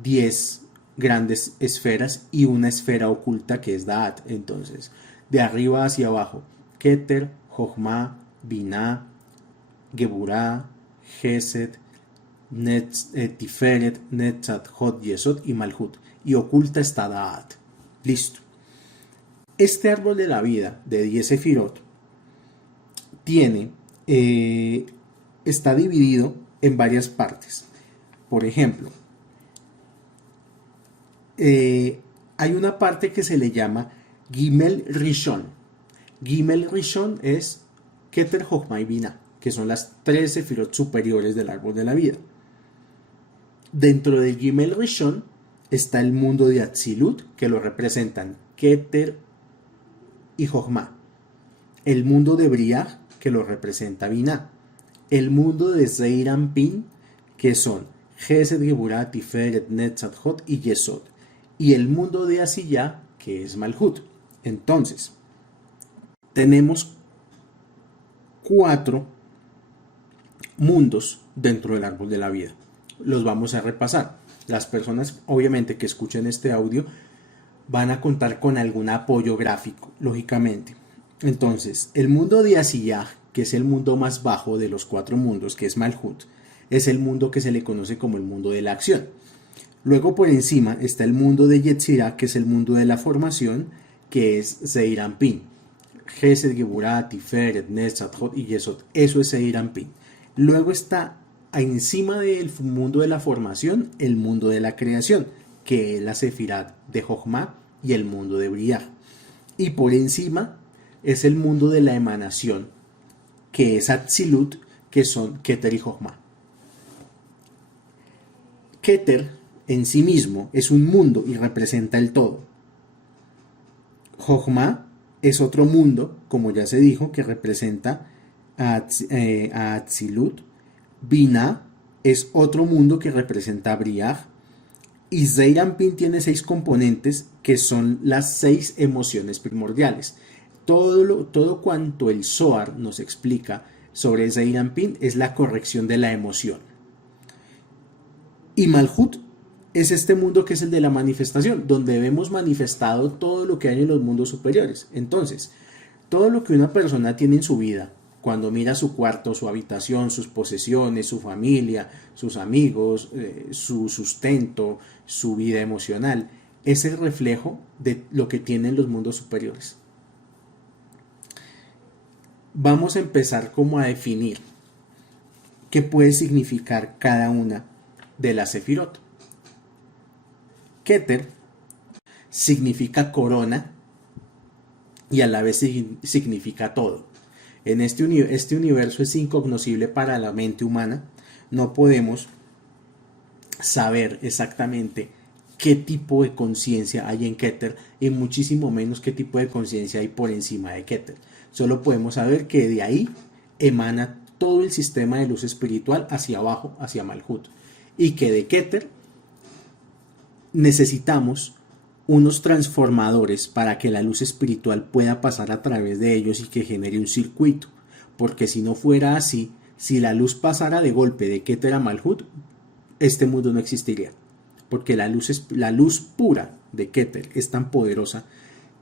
10 grandes esferas y una esfera oculta que es Da'at. Entonces, de arriba hacia abajo, Keter, Jochma, Binah, Geburah, Gesed, Tiferet, Netzat, Hod, Yesod y Malhut. Y oculta está Da'at. Listo. Este árbol de la vida de 10 sefirot está dividido en varias partes. Por ejemplo, hay una parte que se le llama Gimel Rishon. Gimel Rishon es Keter, Jochma y Binah, que son las 3 sefirot superiores del árbol de la vida. Dentro de Gimel Rishon está el mundo de Atzilut, que lo representan Keter y Jochma. El mundo de Briah, que lo representa Binah. El mundo de Zeir Anpin, que son Gesed, Geburah, Tiferet, Netzat, Hod y Yesod. Y el mundo de Asiyah, que es Malhut. Entonces, tenemos 4 mundos dentro del árbol de la vida. Los vamos a repasar. Las personas, obviamente, que escuchen este audio van a contar con algún apoyo gráfico, lógicamente. Entonces, el mundo de Asiyah, que es el mundo más bajo de los 4 mundos, que es Malhut, es el mundo que se le conoce como el mundo de la acción. Luego por encima está el mundo de Yetzirah, que es el mundo de la formación, que es Zeir Anpin. Gesed, Geburah, Tiferet, Netzat, Hod y Yesod. Eso es Zeir Anpin. Luego está encima del mundo de la formación el mundo de la creación, que es la Sefirat de Jochma y el mundo de Briah. Y por encima es el mundo de la emanación, que es Atzilut, que son Keter y Jochma. Keter en sí mismo es un mundo y representa el todo. Jochma es otro mundo, como ya se dijo, que representa a Atzilut. Binah es otro mundo que representa a Briah. Y Zeir Anpin tiene 6 componentes que son las 6 emociones primordiales. Todo cuanto el Zohar nos explica sobre Zeir Anpin es la corrección de la emoción. Y Malhut es este mundo que es el de la manifestación, donde vemos manifestado todo lo que hay en los mundos superiores. Entonces, todo lo que una persona tiene en su vida, cuando mira su cuarto, su habitación, sus posesiones, su familia, sus amigos, su sustento, su vida emocional, es el reflejo de lo que tienen los mundos superiores. Vamos a empezar como a definir qué puede significar cada una de las sefirot. Keter significa corona y a la vez significa todo. En este universo es incognoscible para la mente humana. No podemos saber exactamente qué tipo de conciencia hay en Keter y muchísimo menos qué tipo de conciencia hay por encima de Keter. Solo podemos saber que de ahí emana todo el sistema de luz espiritual hacia abajo, hacia Malhut, y que de Keter necesitamos unos transformadores para que la luz espiritual pueda pasar a través de ellos y que genere un circuito, porque si no fuera así, si la luz pasara de golpe de Keter a Malhut, este mundo no existiría, porque la luz pura de Keter es tan poderosa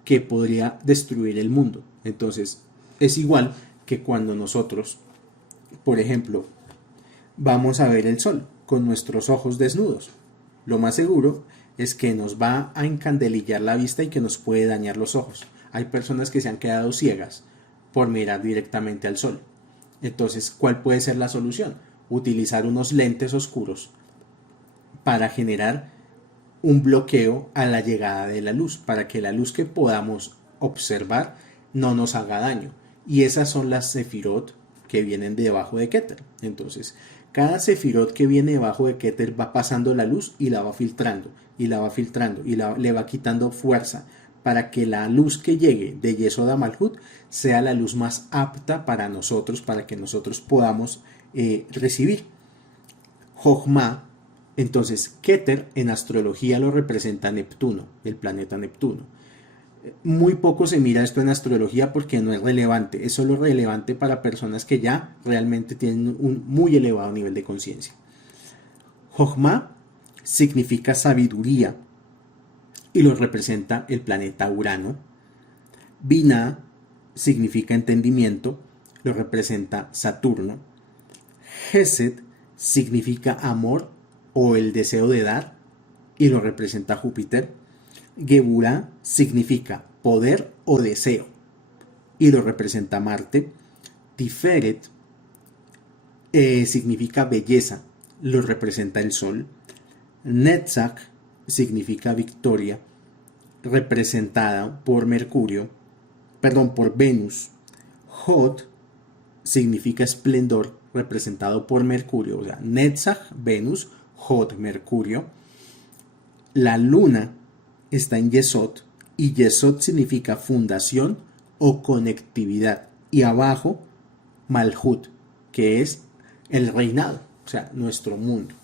que podría destruir el mundo. Entonces es igual que cuando nosotros, por ejemplo, vamos a ver el sol con nuestros ojos desnudos, lo más seguro es que nos va a encandelillar la vista y que nos puede dañar los ojos. Hay personas que se han quedado ciegas por mirar directamente al sol. Entonces, ¿cuál puede ser la solución? Utilizar unos lentes oscuros para generar un bloqueo a la llegada de la luz, para que la luz que podamos observar no nos haga daño. Y esas son las sefirot que vienen debajo de Keter. Entonces, cada sefirot que viene debajo de Keter va pasando la luz y la va filtrando, y la va filtrando, y le va quitando fuerza, para que la luz que llegue de Yesod a Malhut sea la luz más apta para nosotros, para que nosotros podamos recibir. Jochma, entonces Keter en astrología lo representa Neptuno, el planeta Neptuno. Muy poco se mira esto en astrología porque no es relevante, es solo relevante para personas que ya realmente tienen un muy elevado nivel de conciencia. Jochma significa sabiduría y lo representa el planeta Urano. Binah significa entendimiento, lo representa Saturno. Gesed significa amor o el deseo de dar y lo representa Júpiter. Geburah significa poder o deseo y lo representa Marte. Tiferet significa belleza, lo representa el Sol. Netzach significa victoria, representada por por Venus. Hod significa esplendor, representado por Mercurio. O sea, Netzach, Venus, Hod, Mercurio. La luna está en Yesod y Yesod significa fundación o conectividad. Y abajo, Malhut, que es el reinado, o sea, nuestro mundo.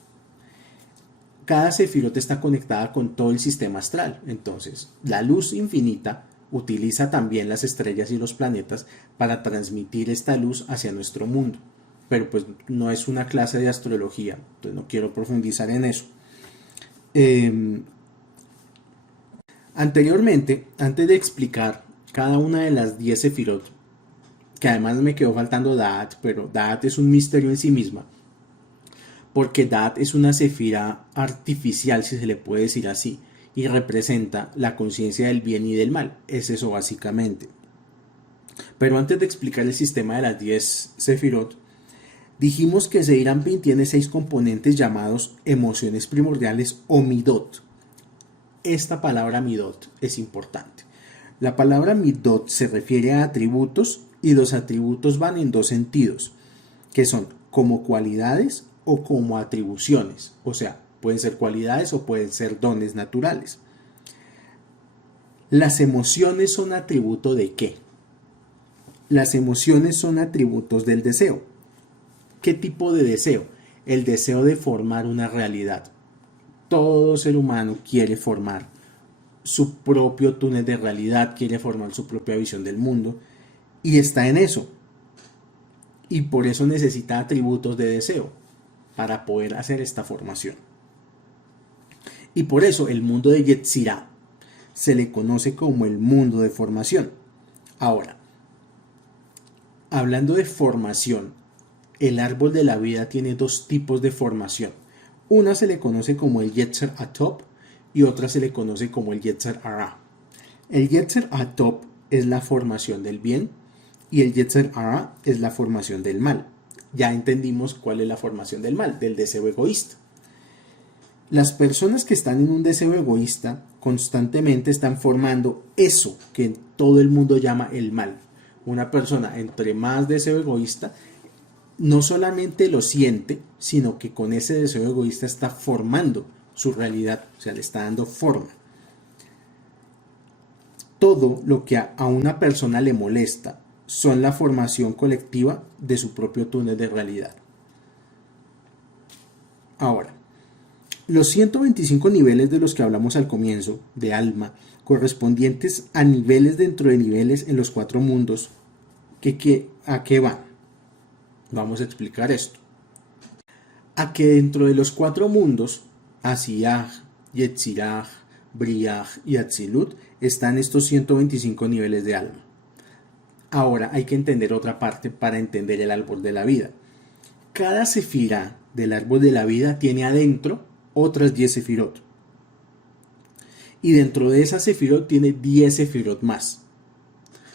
Cada sefirot está conectada con todo el sistema astral. Entonces, la luz infinita utiliza también las estrellas y los planetas para transmitir esta luz hacia nuestro mundo. pero pues no es una clase de astrología, entonces no quiero profundizar en eso. Eh, Anteriormente, antes de explicar cada una de las 10 sefirot, que además me quedó faltando Da'at, pero Da'at es un misterio en sí misma, porque Da'at es una sefira artificial, si se le puede decir así, y representa la conciencia del bien y del mal. Es eso básicamente. Pero antes de explicar el sistema de las 10 sefirot, dijimos que Zeir Anpin tiene 6 componentes llamados emociones primordiales o midot. Esta palabra midot es importante. La palabra midot se refiere a atributos y los atributos van en dos sentidos, que son como cualidades o como atribuciones. O sea, pueden ser cualidades o pueden ser dones naturales. ¿Las emociones son atributo de qué? Las emociones son atributos del deseo. ¿Qué tipo de deseo? El deseo de formar una realidad. Todo ser humano quiere formar su propio túnel de realidad, quiere formar su propia visión del mundo y está en eso. Y por eso necesita atributos de deseo para poder hacer esta formación. Y por eso el mundo de Yetzirah se le conoce como el mundo de formación. Ahora, hablando de formación, el árbol de la vida tiene dos tipos de formación. Una se le conoce como el Yetzer Atop y otra se le conoce como el Yetzer Hara. El Yetzer Atop es la formación del bien y el Yetzer Hara es la formación del mal. Ya entendimos cuál es la formación del mal, del deseo egoísta. Las personas que están en un deseo egoísta constantemente están formando eso que todo el mundo llama el mal. Una persona entre más deseo egoísta, no solamente lo siente, sino que con ese deseo egoísta está formando su realidad, o sea, le está dando forma. Todo lo que a una persona le molesta son la formación colectiva de su propio túnel de realidad. Ahora, los 125 niveles de los que hablamos al comienzo, de alma, correspondientes a niveles dentro de niveles en los 4 mundos, ¿a qué van? Vamos a explicar esto. A que dentro de los 4 mundos, Asiyah, Yetzirah, Briah y Atzilut, están estos 125 niveles de alma. Ahora hay que entender otra parte para entender el árbol de la vida. Cada sefirá del árbol de la vida tiene adentro otras 10 sefirot. Y dentro de esa sefirot tiene 10 sefirot más.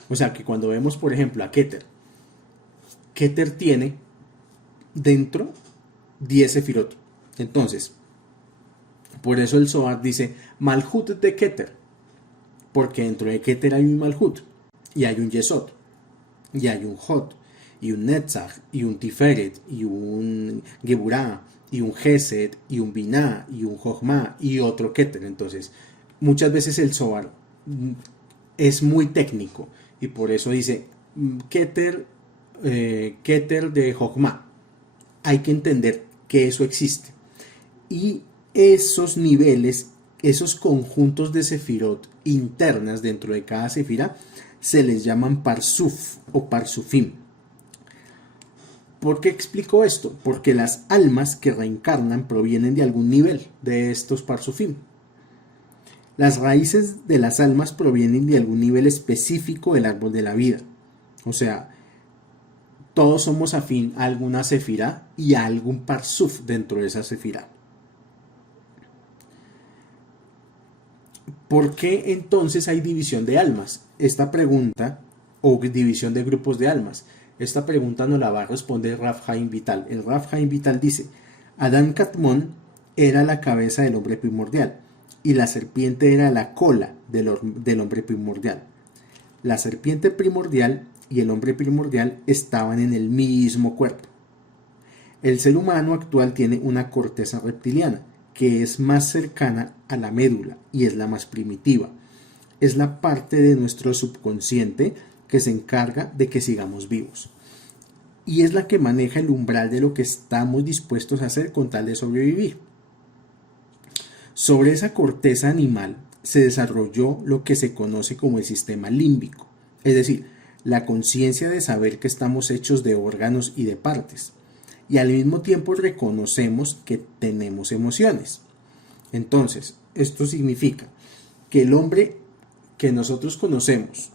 O sea que cuando vemos, por ejemplo, a Keter, Keter tiene dentro 10 sefirot. Entonces, por eso el Zohar dice Malhut de Keter, porque dentro de Keter hay un Malhut, y hay un Yesod, y hay un Hod, y un Netzach, y un Tiferet, y un Geburah, y un Gesed, y un Binah, y un Jochma, y otro Keter. Entonces, muchas veces el Zohar es muy técnico, y por eso dice Keter, Keter de Jochma. Hay que entender que eso existe. Y esos niveles, esos conjuntos de sefirot internas dentro de cada sefira, se les llaman parsuf o parsufim. ¿Por qué explico esto? Porque las almas que reencarnan provienen de algún nivel de estos parsufim. Las raíces de las almas provienen de algún nivel específico del árbol de la vida. O sea, todos somos afín a alguna sefirá y a algún parsuf dentro de esa sefirá. ¿Por qué entonces hay división de almas? Esta pregunta, o división de grupos de almas, esta pregunta nos la va a responder Rav Chaim Vital. El Rav Chaim Vital dice, Adán Katmon era la cabeza del hombre primordial y la serpiente era la cola del hombre primordial. La serpiente primordial y el hombre primordial estaban en el mismo cuerpo. El ser humano actual tiene una corteza reptiliana, que es más cercana a la médula y es la más primitiva. Es la parte de nuestro subconsciente que se encarga de que sigamos vivos. Y es la que maneja el umbral de lo que estamos dispuestos a hacer con tal de sobrevivir. Sobre esa corteza animal se desarrolló lo que se conoce como el sistema límbico, es decir, la conciencia de saber que estamos hechos de órganos y de partes. y al mismo tiempo reconocemos que tenemos emociones. Entonces, esto significa que el hombre que nosotros conocemos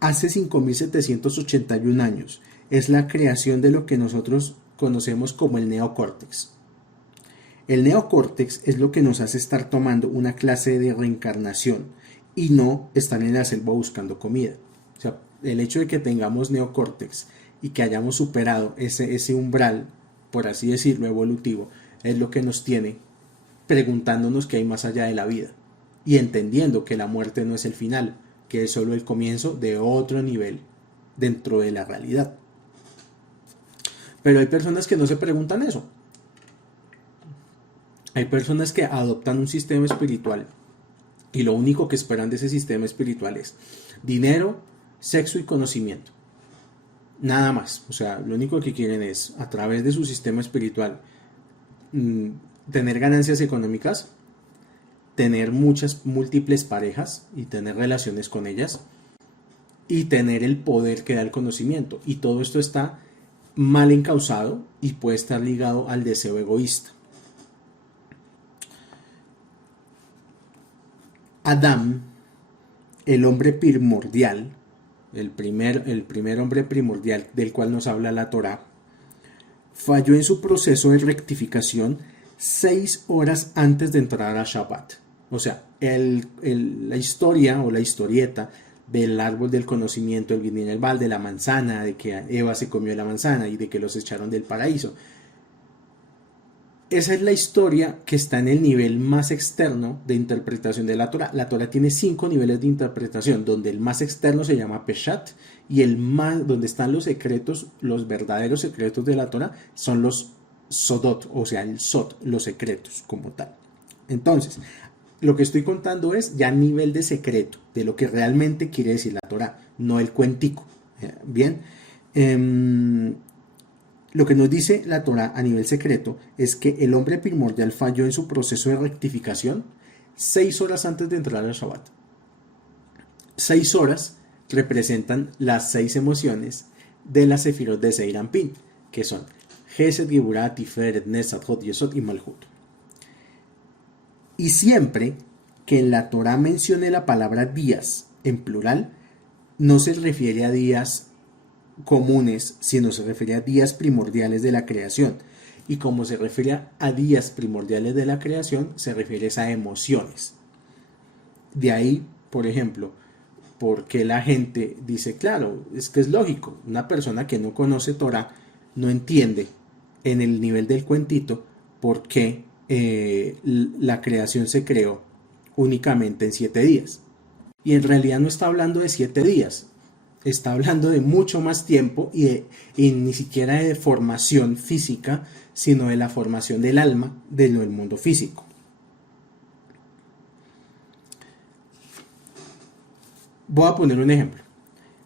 hace 5.781 años es la creación de lo que nosotros conocemos como el neocórtex. El neocórtex es lo que nos hace estar tomando una clase de reencarnación y no estar en la selva buscando comida. O sea, el hecho de que tengamos neocórtex y que hayamos superado ese umbral, por así decirlo, evolutivo, es lo que nos tiene preguntándonos qué hay más allá de la vida y entendiendo que la muerte no es el final, que es solo el comienzo de otro nivel dentro de la realidad. Pero hay personas que no se preguntan eso. Hay personas que adoptan un sistema espiritual y lo único que esperan de ese sistema espiritual es dinero, sexo y conocimiento. Nada más. O sea, lo único que quieren es, a través de su sistema espiritual, tener ganancias económicas, tener múltiples parejas y tener relaciones con ellas y tener el poder que da el conocimiento. Y todo esto está mal encauzado y puede estar ligado al deseo egoísta. Adán, el hombre primordial, el primer hombre primordial del cual nos habla la Torá, falló en su proceso de rectificación 6 horas antes de entrar a Shabbat. O sea, la historia o la historieta del árbol del conocimiento, el bien y el mal, de la manzana, de que Eva se comió la manzana y de que los echaron del paraíso. Esa es la historia que está en el nivel más externo de interpretación de la Torah. La Torah tiene 5 niveles de interpretación, donde el más externo se llama Peshat y el más, donde están los secretos, los verdaderos secretos de la Torah, son los Sodot, o sea, el Sod, los secretos como tal. Entonces, lo que estoy contando es ya a nivel de secreto, de lo que realmente quiere decir la Torah, no el cuentico. Bien, lo que nos dice la Torah a nivel secreto es que el hombre primordial falló en su proceso de rectificación 6 horas antes de entrar al Shabbat. 6 horas representan las 6 emociones de las sefirot de Zeir Anpin, que son Gesed, Geburah, Tiferet, Nesat, Hod, Yesod y Malhut. Y siempre que en la Torah mencione la palabra días en plural, no se refiere a días comunes, sino se refiere a días primordiales de la creación. Y como se refiere a días primordiales de la creación, se refiere a emociones. De ahí, por ejemplo, porque la gente dice, claro, es que es lógico, una persona que no conoce Torah no entiende en el nivel del cuentito por qué la creación se creó únicamente en 7 días. Y en realidad no está hablando de 7 días, está hablando de mucho más tiempo y ni siquiera de formación física, sino de la formación del alma del mundo físico. Voy a poner un ejemplo.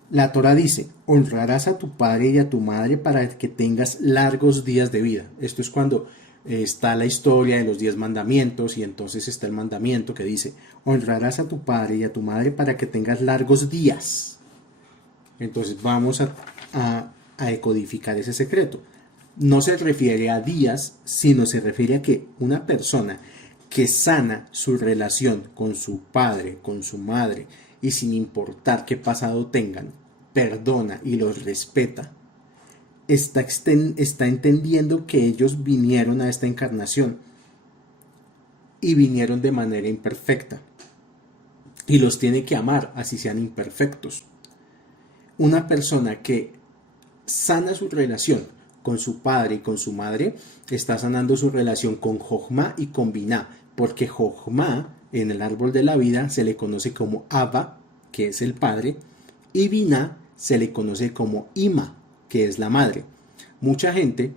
La Torah dice, honrarás a tu padre y a tu madre para que tengas largos días de vida. Esto es cuando está la historia de los 10 mandamientos y entonces está el mandamiento que dice, honrarás a tu padre y a tu madre para que tengas largos días. Entonces vamos a decodificar ese secreto. No se refiere a días, sino se refiere a que una persona que sana su relación con su padre, con su madre, y sin importar qué pasado tengan, perdona y los respeta, está entendiendo que ellos vinieron a esta encarnación y vinieron de manera imperfecta y los tiene que amar así sean imperfectos. Una persona que sana su relación con su padre y con su madre está sanando su relación con Jochma y con Binah, porque Jochma en el árbol de la vida se le conoce como Abba, que es el padre, y Binah se le conoce como Ima, que es la madre. Mucha gente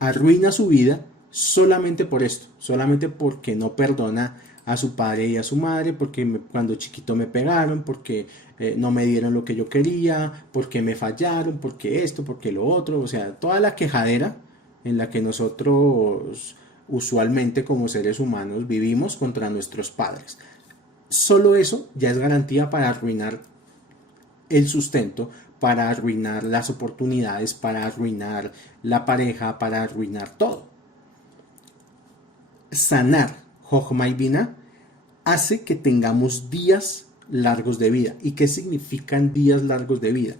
arruina su vida solamente por esto, solamente porque no perdona a su padre y a su madre, porque cuando chiquito me pegaron, porque no me dieron lo que yo quería, porque me fallaron, porque esto, porque lo otro, o sea, toda la quejadera en la que nosotros usualmente como seres humanos vivimos contra nuestros padres. Solo eso ya es garantía para arruinar el sustento para arruinar las oportunidades, para arruinar la pareja, para arruinar todo. Sanar Jochma y Binah hace que tengamos días largos de vida. ¿Y qué significan días largos de vida?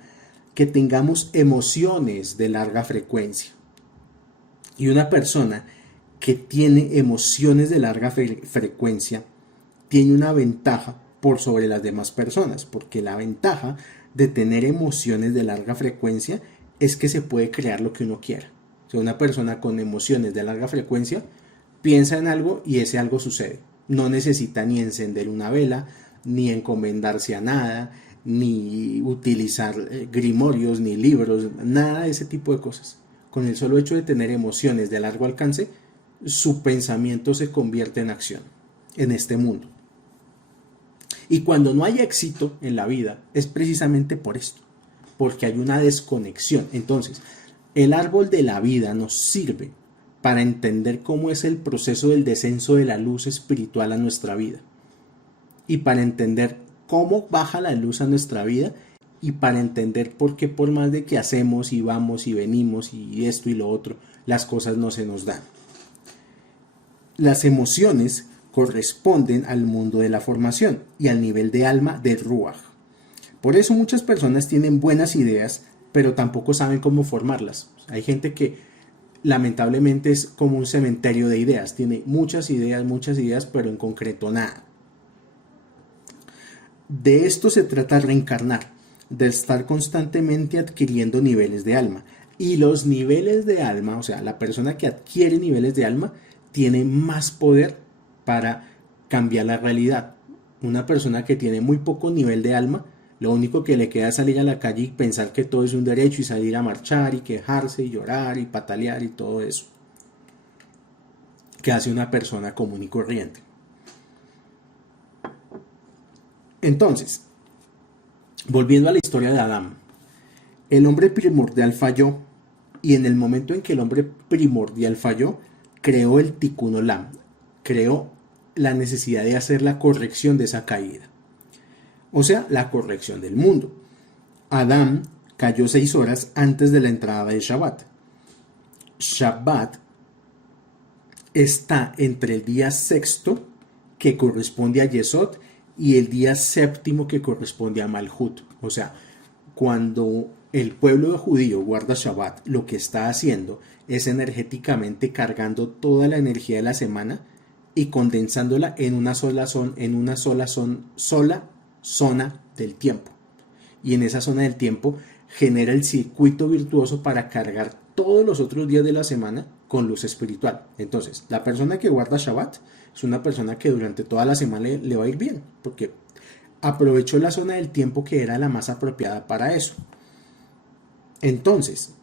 Que tengamos emociones de larga frecuencia. Y una persona que tiene emociones de larga frecuencia tiene una ventaja por sobre las demás personas, porque la ventaja de tener emociones de larga frecuencia es que se puede crear lo que uno quiera. O sea, una persona con emociones de larga frecuencia piensa en algo y ese algo sucede. No necesita ni encender una vela, ni encomendarse a nada, ni utilizar grimorios, ni libros, nada de ese tipo de cosas. Con el solo hecho de tener emociones de largo alcance, su pensamiento se convierte en acción en este mundo. Y cuando no hay éxito en la vida, es precisamente por esto, porque hay una desconexión. Entonces, el árbol de la vida nos sirve para entender cómo es el proceso del descenso de la luz espiritual a nuestra vida. Y para entender cómo baja la luz a nuestra vida y para entender por qué por más de que hacemos y vamos y venimos y esto y lo otro, las cosas no se nos dan. Las emociones corresponden al mundo de la formación y al nivel de alma de Ruach. Por eso muchas personas tienen buenas ideas, pero tampoco saben cómo formarlas. Hay gente que lamentablemente es como un cementerio de ideas, tiene muchas ideas, pero en concreto nada. De esto se trata reencarnar, de estar constantemente adquiriendo niveles de alma. Y los niveles de alma, o sea, la persona que adquiere niveles de alma, tiene más poder para cambiar la realidad. Una persona que tiene muy poco nivel de alma, lo único que le queda es salir a la calle y pensar que todo es un derecho y salir a marchar y quejarse y llorar y patalear y todo eso que hace una persona común y corriente. Entonces, volviendo a la historia de Adán, el hombre primordial falló y en el momento en que el hombre primordial falló, creó el Tikkun Olam, creó la necesidad de hacer la corrección de esa caída, o sea, la corrección del mundo. Adán cayó 6 horas antes de la entrada de Shabbat. Shabbat está entre el día sexto, que corresponde a Yesod, y el día séptimo, que corresponde a Malhut. O sea, cuando el pueblo judío guarda Shabbat, lo que está haciendo es energéticamente cargando toda la energía de la semana y condensándola en una sola zona del tiempo. Y en esa zona del tiempo genera el circuito virtuoso para cargar todos los otros días de la semana con luz espiritual. Entonces, la persona que guarda Shabbat es una persona que durante toda la semana le va a ir bien, porque aprovechó la zona del tiempo que era la más apropiada para eso. Entonces,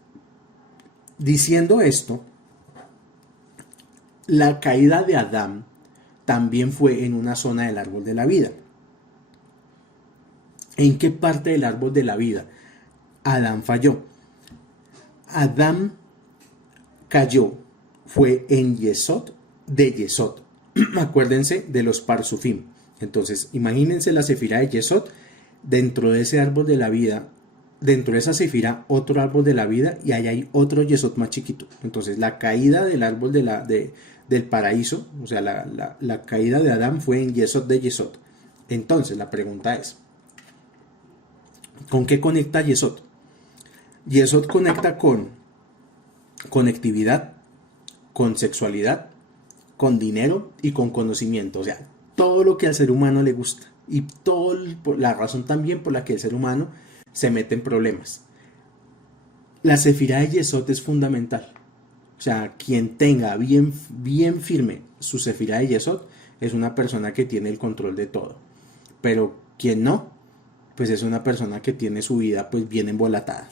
diciendo esto, la caída de Adán también fue en una zona del árbol de la vida. ¿En qué parte del árbol de la vida Adán falló? Adán cayó, fue en Yesod de Yesod. Acuérdense de los Parsufim. Entonces, imagínense la sefirá de Yesod, dentro de ese árbol de la vida, dentro de esa sefirá, otro árbol de la vida, y ahí hay otro Yesod más chiquito. Entonces, la caída del árbol del paraíso, o sea, la caída de Adán fue en Yesod de Yesod. Entonces, la pregunta es, ¿con qué conecta Yesod? Yesod conecta con conectividad, con sexualidad, con dinero y con conocimiento. O sea, todo lo que al ser humano le gusta y la razón también por la que el ser humano se mete en problemas. La sefirá de Yesod es fundamental. O sea, quien tenga bien firme su sefirá de Yesod es una persona que tiene el control de todo. Pero quien no, pues es una persona que tiene su vida pues bien embolatada.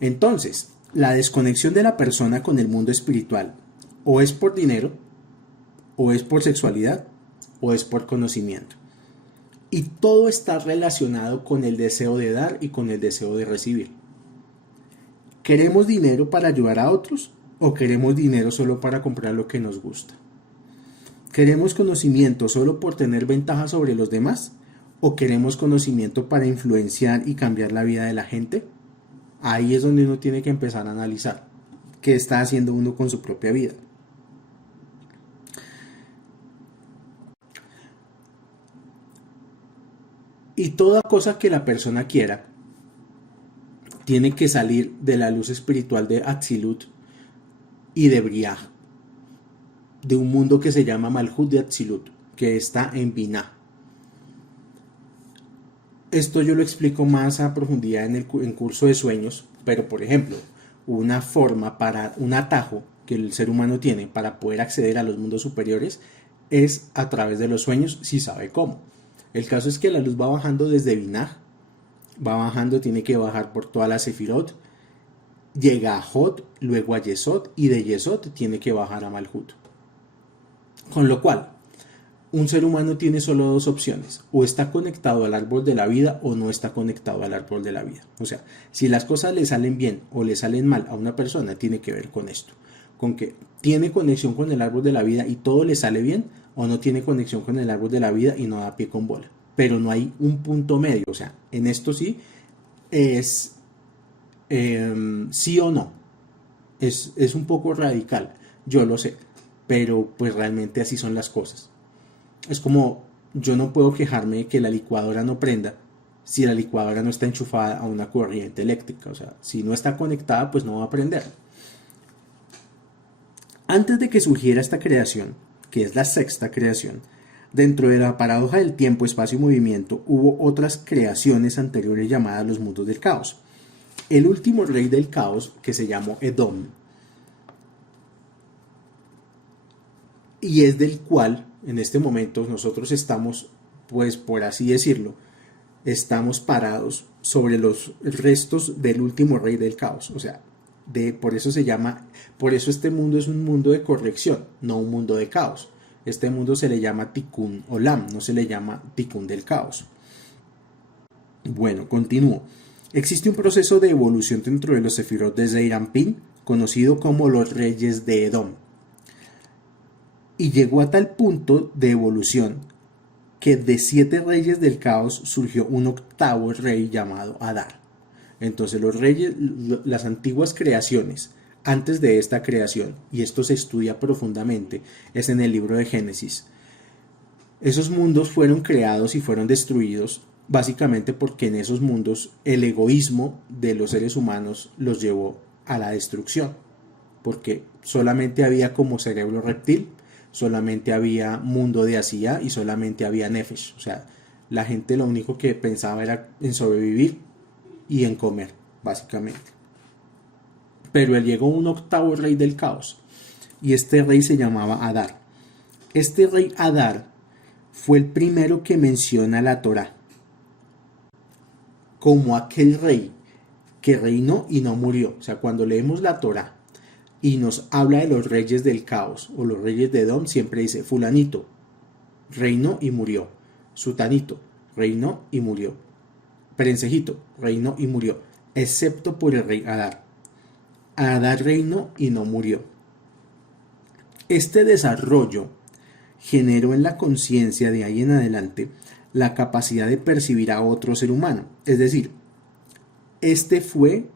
Entonces, la desconexión de la persona con el mundo espiritual o es por dinero, o es por sexualidad, o es por conocimiento. Y todo está relacionado con el deseo de dar y con el deseo de recibir. ¿Queremos dinero para ayudar a otros o queremos dinero solo para comprar lo que nos gusta? ¿Queremos conocimiento solo por tener ventaja sobre los demás ¿O queremos conocimiento para influenciar y cambiar la vida de la gente? Ahí es donde uno tiene que empezar a analizar qué está haciendo uno con su propia vida. Y toda cosa que la persona quiera tiene que salir de la luz espiritual de Atzilut y de Briah, de un mundo que se llama Malhut de Atzilut, que está en Binah. Esto yo lo explico más a profundidad en curso de sueños, pero por ejemplo, una forma para un atajo que el ser humano tiene para poder acceder a los mundos superiores es a través de los sueños, si sabe cómo. El caso es que la luz va bajando desde Binah, va bajando, tiene que bajar por toda la Sefirot, llega a Hod, luego a Yesod, y de Yesod tiene que bajar a Malhut. Con lo cual, un ser humano tiene solo dos opciones: o está conectado al árbol de la vida o no está conectado al árbol de la vida. O sea, si las cosas le salen bien o le salen mal a una persona, tiene que ver con esto, con que tiene conexión con el árbol de la vida y todo le sale bien, o no tiene conexión con el árbol de la vida y no da pie con bola. Pero no hay un punto medio. O sea, en esto sí es sí o no. Es un poco radical, yo lo sé, pero pues realmente así son las cosas. Es como, yo no puedo quejarme de que la licuadora no prenda si la licuadora no está enchufada a una corriente eléctrica. O sea, si no está conectada, pues no va a prender. Antes de que surgiera esta creación, que es la sexta creación, dentro de la paradoja del tiempo, espacio y movimiento, hubo otras creaciones anteriores llamadas los mundos del caos. El último rey del caos, que se llamó Edom, y es del cual en este momento nosotros estamos, pues por así decirlo, estamos parados sobre los restos del último rey del caos. O sea, por eso se llama, por eso este mundo es un mundo de corrección, no un mundo de caos. Este mundo se le llama Tikkun Olam, no se le llama Tikkun del caos. Bueno, continúo. Existe un proceso de evolución dentro de los Sefirot de Zeir Anpin, conocido como los reyes de Edom. Y llegó a tal punto de evolución que de 7 reyes del caos surgió un octavo rey llamado Adar. Entonces los reyes, las antiguas creaciones, antes de esta creación, y esto se estudia profundamente, es en el libro de Génesis. Esos mundos fueron creados y fueron destruidos básicamente porque en esos mundos el egoísmo de los seres humanos los llevó a la destrucción, porque solamente había como cerebro reptil, solamente había mundo de Asía y solamente había Nefesh. O sea, la gente lo único que pensaba era en sobrevivir y en comer, básicamente. Pero llegó un octavo rey del caos, y este rey se llamaba Adar. Este rey Adar fue el primero que menciona la Torá como aquel rey que reinó y no murió. O sea, cuando leemos la Torá y nos habla de los reyes del caos o los reyes de Edom, siempre dice fulanito reinó y murió, sutanito reinó y murió, perencejito reinó y murió, excepto por el rey Adar. Adar reinó y no murió. Este desarrollo generó en la conciencia de ahí en adelante la capacidad de percibir a otro ser humano. Es decir, este fue,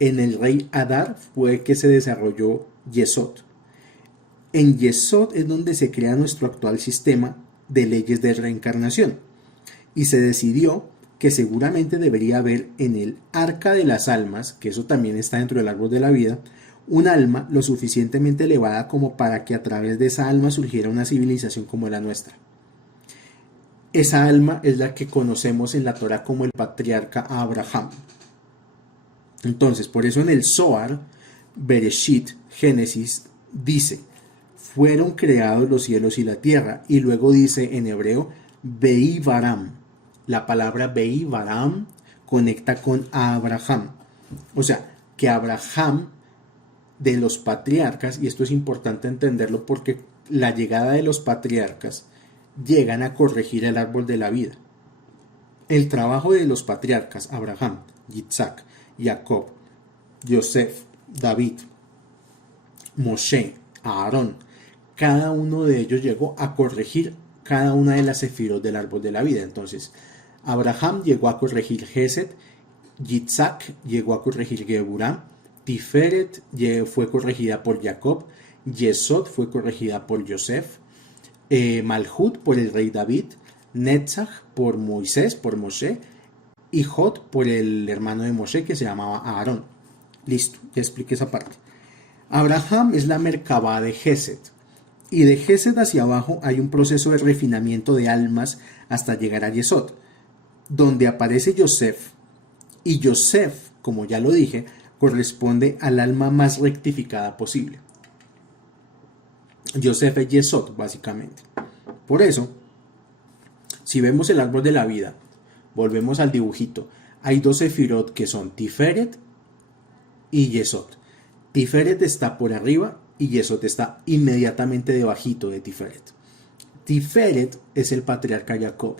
en el rey Adar fue que se desarrolló Yesod. En Yesod es donde se crea nuestro actual sistema de leyes de reencarnación. Y se decidió que seguramente debería haber en el arca de las almas, que eso también está dentro del árbol de la vida, un alma lo suficientemente elevada como para que a través de esa alma surgiera una civilización como la nuestra. Esa alma es la que conocemos en la Torá como el patriarca Abraham. Entonces, por eso en el Zohar, Bereshit, Génesis, dice, fueron creados los cielos y la tierra, y luego dice en hebreo, Be'i Varam. La palabra Be'i Varam conecta con Abraham. O sea, que Abraham, de los patriarcas, y esto es importante entenderlo porque la llegada de los patriarcas llegan a corregir el árbol de la vida. El trabajo de los patriarcas, Abraham, Yitzhak, Jacob, Yosef, David, Moshe, Aarón, cada uno de ellos llegó a corregir cada una de las sefirot del árbol de la vida. Entonces, Abraham llegó a corregir Gesed, Yitzhak llegó a corregir Geburah, Tiferet fue corregida por Jacob, Yesod fue corregida por Yosef, Malhut por el rey David, Netzach por Moisés, por Moshe, y Jod por el hermano de Moshe que se llamaba Aarón. Listo, ya expliqué esa parte. Abraham es la Merkabah de Gesed, y de Gesed hacia abajo hay un proceso de refinamiento de almas hasta llegar a Yesod, donde aparece Yosef, y Yosef, como ya lo dije, corresponde al alma más rectificada posible. Yosef es Yesod, básicamente. Por eso, si vemos el árbol de la vida, volvemos al dibujito, hay dos sefirot que son Tiferet y Yesod. Tiferet está por arriba y Yesod está inmediatamente debajito de Tiferet. Tiferet es el patriarca Jacob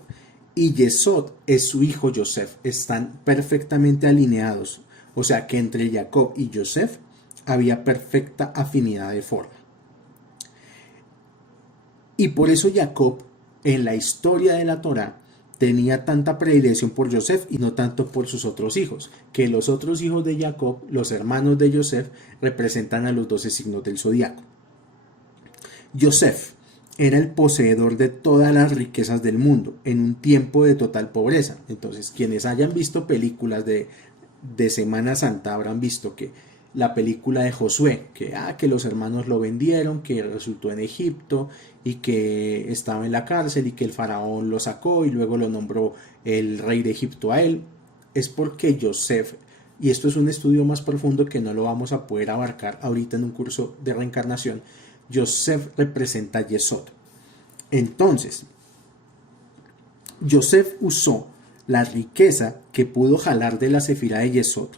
y Yesod es su hijo Yosef. Están perfectamente alineados, o sea que entre Jacob y Yosef había perfecta afinidad de forma. Y por eso Jacob, en la historia de la Torá, tenía tanta predilección por Yosef y no tanto por sus otros hijos, que los otros hijos de Jacob, los hermanos de Yosef, representan a los 12 signos del zodiaco. Yosef era el poseedor de todas las riquezas del mundo en un tiempo de total pobreza. Entonces, quienes hayan visto películas de Semana Santa habrán visto que la película de Josué, que los hermanos lo vendieron, que resultó en Egipto y que estaba en la cárcel y que el faraón lo sacó y luego lo nombró el rey de Egipto a él, es porque Yosef, y esto es un estudio más profundo que no lo vamos a poder abarcar ahorita en un curso de reencarnación, Yosef representa a Yesod. Entonces, Yosef usó la riqueza que pudo jalar de la sefirá de Yesod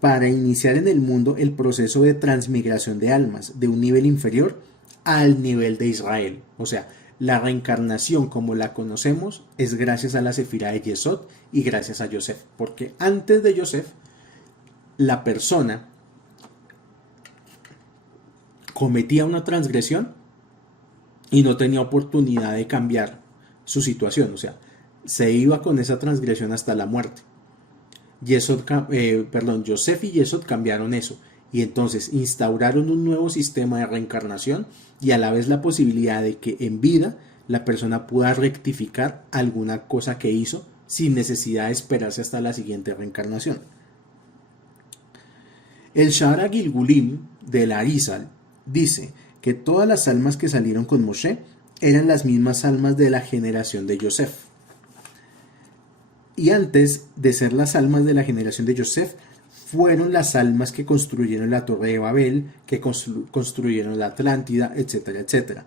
para iniciar en el mundo el proceso de transmigración de almas de un nivel inferior al nivel de Israel. O sea, la reencarnación como la conocemos es gracias a la sefirá de Yesod y gracias a Yosef, porque antes de Yosef la persona cometía una transgresión y no tenía oportunidad de cambiar su situación, o sea, se iba con esa transgresión hasta la muerte. Yosef y Yesod cambiaron eso y entonces instauraron un nuevo sistema de reencarnación y a la vez la posibilidad de que en vida la persona pueda rectificar alguna cosa que hizo sin necesidad de esperarse hasta la siguiente reencarnación. El Shara Gilgulim de la Arizal dice que todas las almas que salieron con Moshe eran las mismas almas de la generación de Yosef. Y antes de ser las almas de la generación de Yosef, fueron las almas que construyeron la Torre de Babel, que construyeron la Atlántida, etcétera, etcétera.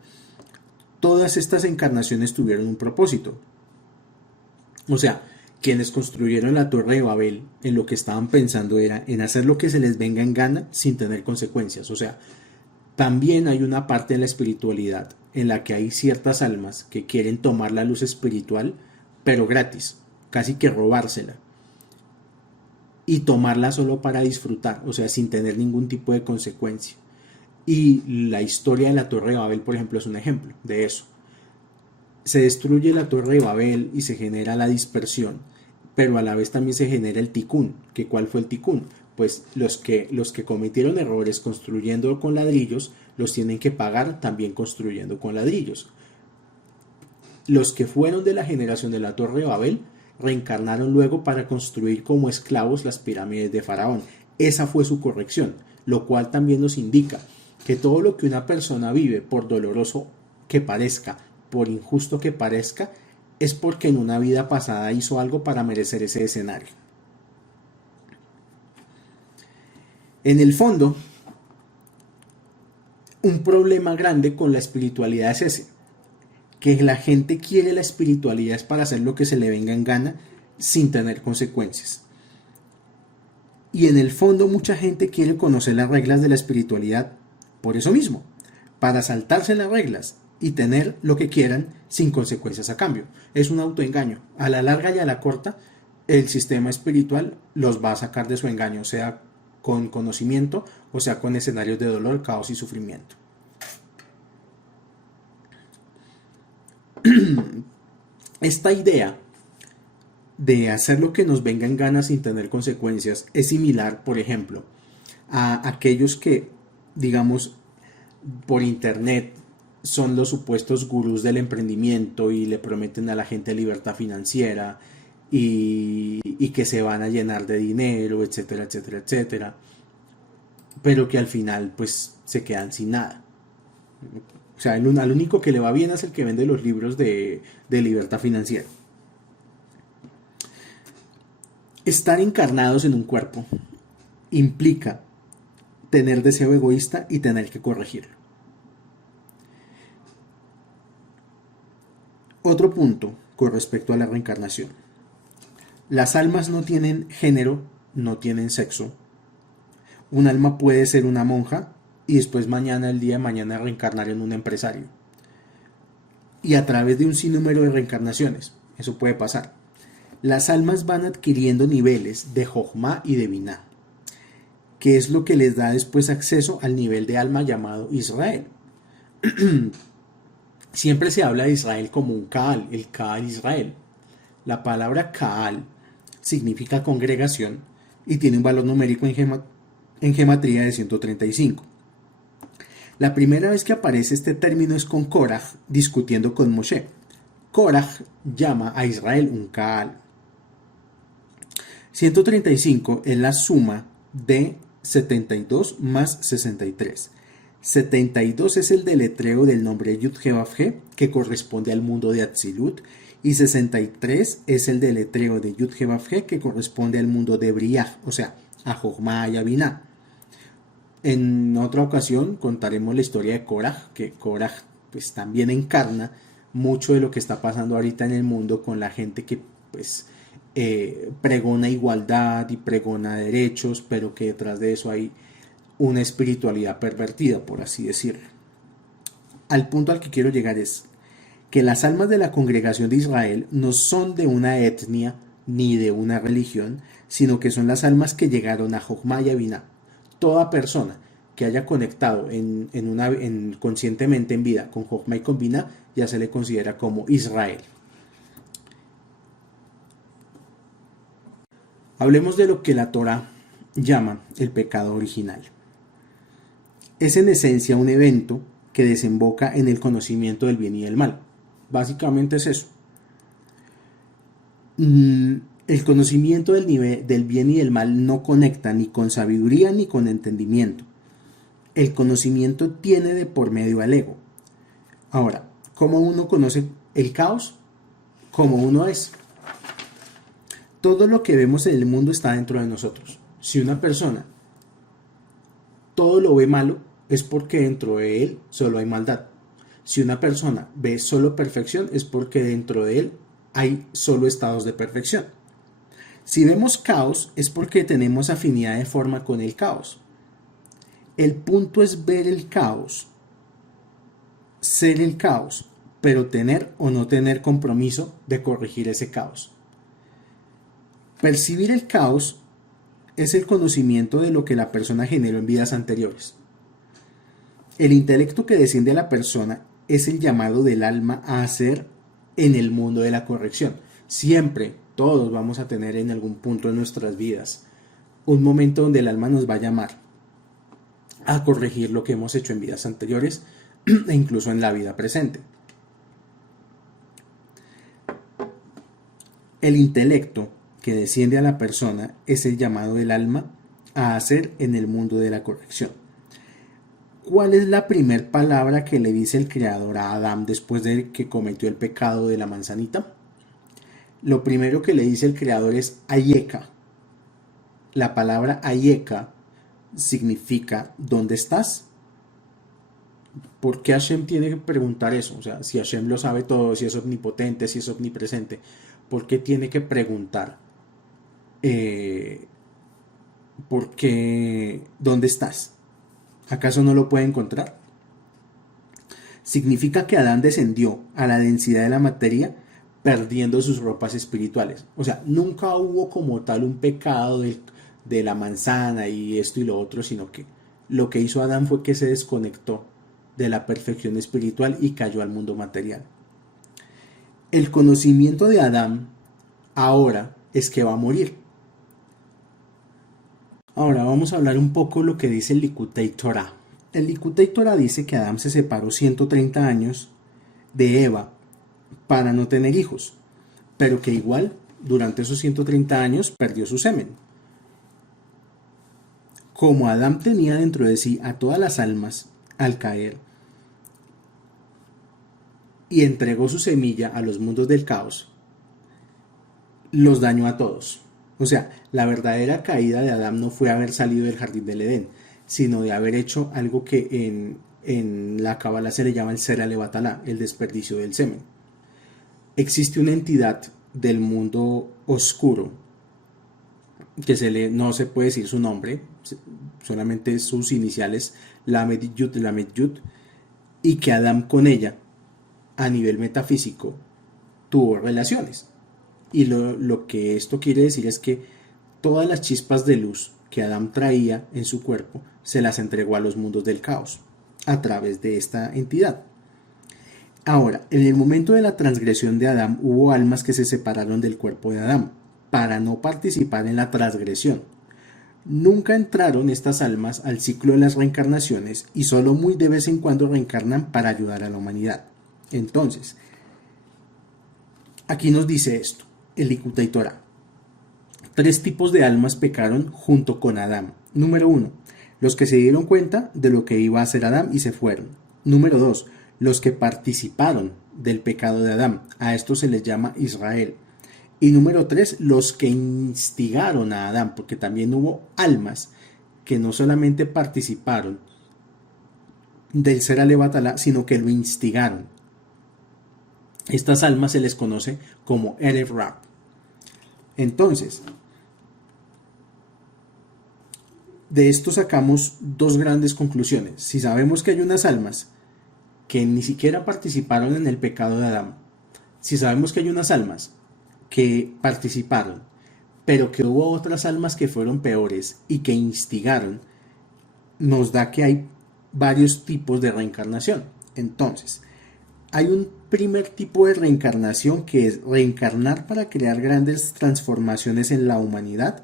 Todas estas encarnaciones tuvieron un propósito. O sea, quienes construyeron la Torre de Babel, en lo que estaban pensando era en hacer lo que se les venga en gana sin tener consecuencias. O sea, también hay una parte de la espiritualidad en la que hay ciertas almas que quieren tomar la luz espiritual, pero gratis, casi que robársela y tomarla solo para disfrutar, o sea, sin tener ningún tipo de consecuencia. Y la historia de la Torre de Babel, por ejemplo, es un ejemplo de eso. Se destruye la Torre de Babel y se genera la dispersión, pero a la vez también se genera el tikún. ¿Cuál fue el tikún? Pues los que cometieron errores construyendo con ladrillos los tienen que pagar también construyendo con ladrillos. Los que fueron de la generación de la Torre de Babel reencarnaron luego para construir como esclavos las pirámides de Faraón. Esa fue su corrección, lo cual también nos indica que todo lo que una persona vive, por doloroso que parezca, por injusto que parezca, es porque en una vida pasada hizo algo para merecer ese escenario. En el fondo, un problema grande con la espiritualidad es ese, que la gente quiere la espiritualidad es para hacer lo que se le venga en gana sin tener consecuencias. Y en el fondo mucha gente quiere conocer las reglas de la espiritualidad por eso mismo, para saltarse las reglas y tener lo que quieran sin consecuencias a cambio. Es un autoengaño. A la larga y a la corta, el sistema espiritual los va a sacar de su engaño, sea con conocimiento o sea con escenarios de dolor, caos y sufrimiento. Esta idea de hacer lo que nos venga en gana sin tener consecuencias es similar, por ejemplo, a aquellos que, digamos, por internet son los supuestos gurús del emprendimiento y le prometen a la gente libertad financiera y que se van a llenar de dinero, etcétera, etcétera, etcétera, pero que al final pues se quedan sin nada. O sea, al único que le va bien es el que vende los libros de libertad financiera. Estar encarnados en un cuerpo implica tener deseo egoísta y tener que corregirlo. Otro punto con respecto a la reencarnación. Las almas no tienen género, no tienen sexo. Un alma puede ser una monja y después mañana, el día de mañana, reencarnar en un empresario. Y a través de un sinnúmero de reencarnaciones, eso puede pasar. Las almas van adquiriendo niveles de Jochma y de Binah, que es lo que les da después acceso al nivel de alma llamado Israel. Siempre se habla de Israel como un Kaal, el Kaal Israel. La palabra Kaal significa congregación y tiene un valor numérico en gematría de 135. La primera vez que aparece este término es con Korach discutiendo con Moshe. Korach llama a Israel un Kaal. 135 es la suma de 72 más 63. 72 es el deletreo del nombre Yud-He-Vav-He, que corresponde al mundo de Atzilut, y 63 es el deletreo de Yud-He-Vav-He, que corresponde al mundo de Briah, o sea, a Jochma y a Binah. En otra ocasión contaremos la historia de Korach, que Korach pues también encarna mucho de lo que está pasando ahorita en el mundo con la gente que pues pregona igualdad y pregona derechos, pero que detrás de eso hay una espiritualidad pervertida, por así decirlo. Al punto al que quiero llegar es que las almas de la congregación de Israel no son de una etnia ni de una religión, sino que son las almas que llegaron a Jochma y a Binah. Toda persona que haya conectado conscientemente en vida con Jochma y con Binah ya se le considera como Israel. Hablemos de lo que la Torá llama el pecado original. Es en esencia un evento que desemboca en el conocimiento del bien y del mal. Básicamente es eso. El conocimiento del bien y del mal no conecta ni con sabiduría ni con entendimiento. El conocimiento tiene de por medio al ego. Ahora, ¿cómo uno conoce el caos? Como uno es. Todo lo que vemos en el mundo está dentro de nosotros. Si una persona todo lo ve malo, es porque dentro de él solo hay maldad. Si una persona ve solo perfección, es porque dentro de él hay solo estados de perfección. Si vemos caos, es porque tenemos afinidad de forma con el caos. El punto es ver el caos, ser el caos, pero tener o no tener compromiso de corregir ese caos. Percibir el caos es el conocimiento de lo que la persona generó en vidas anteriores. El intelecto que desciende a la persona es el llamado del alma a hacer en el mundo de la corrección. Siempre, todos vamos a tener en algún punto de nuestras vidas un momento donde el alma nos va a llamar a corregir lo que hemos hecho en vidas anteriores e incluso en la vida presente. El intelecto que desciende a la persona es el llamado del alma a hacer en el mundo de la corrección. ¿Cuál es la primer palabra que le dice el Creador a Adán después de que cometió el pecado de la manzanita? Lo primero que le dice el Creador es Ayeka. La palabra Ayeka significa ¿dónde estás? ¿Por qué Hashem tiene que preguntar eso? O sea, si Hashem lo sabe todo, si es omnipotente, si es omnipresente, ¿por qué tiene que preguntar? ¿Por qué? ¿Dónde estás? ¿Acaso no lo puede encontrar? Significa que Adán descendió a la densidad de la materia perdiendo sus ropas espirituales. O sea, nunca hubo como tal un pecado de la manzana y esto y lo otro, sino que lo que hizo Adán fue que se desconectó de la perfección espiritual y cayó al mundo material. El conocimiento de Adán ahora es que va a morir. Ahora vamos a hablar un poco lo que dice el Likutei Torah. El Likutei Torah dice que Adán se separó 130 años de Eva para no tener hijos, pero que igual durante esos 130 años perdió su semen. Como Adán tenía dentro de sí a todas las almas al caer y entregó su semilla a los mundos del caos, los dañó a todos. O sea, la verdadera caída de Adán no fue haber salido del jardín del Edén, sino de haber hecho algo que en la Cábala se le llama el Sera Levatalá, el desperdicio del semen. Existe una entidad del mundo oscuro que no se puede decir su nombre, solamente sus iniciales, Lamed Yud, y que Adán con ella, a nivel metafísico, tuvo relaciones. Y lo que esto quiere decir es que todas las chispas de luz que Adán traía en su cuerpo se las entregó a los mundos del caos a través de esta entidad. Ahora, en el momento de la transgresión de Adán hubo almas que se separaron del cuerpo de Adán para no participar en la transgresión. Nunca entraron estas almas al ciclo de las reencarnaciones y solo muy de vez en cuando reencarnan para ayudar a la humanidad. Entonces, aquí nos dice esto, el Likutei Torah. 3 tipos de almas pecaron junto con Adán. Número 1, los que se dieron cuenta de lo que iba a hacer Adán y se fueron. Número 2, los que participaron del pecado de Adán. A esto se les llama Israel. Y número 3, los que instigaron a Adán, porque también hubo almas que no solamente participaron del Sera Levatalá, sino que lo instigaron. Estas almas se les conoce como Erev Rab. Entonces, de esto sacamos 2 grandes conclusiones. Si sabemos que hay unas almas que ni siquiera participaron en el pecado de Adán, si sabemos que hay unas almas que participaron, pero que hubo otras almas que fueron peores y que instigaron, nos da que hay varios tipos de reencarnación. Entonces, hay un primer tipo de reencarnación que es reencarnar para crear grandes transformaciones en la humanidad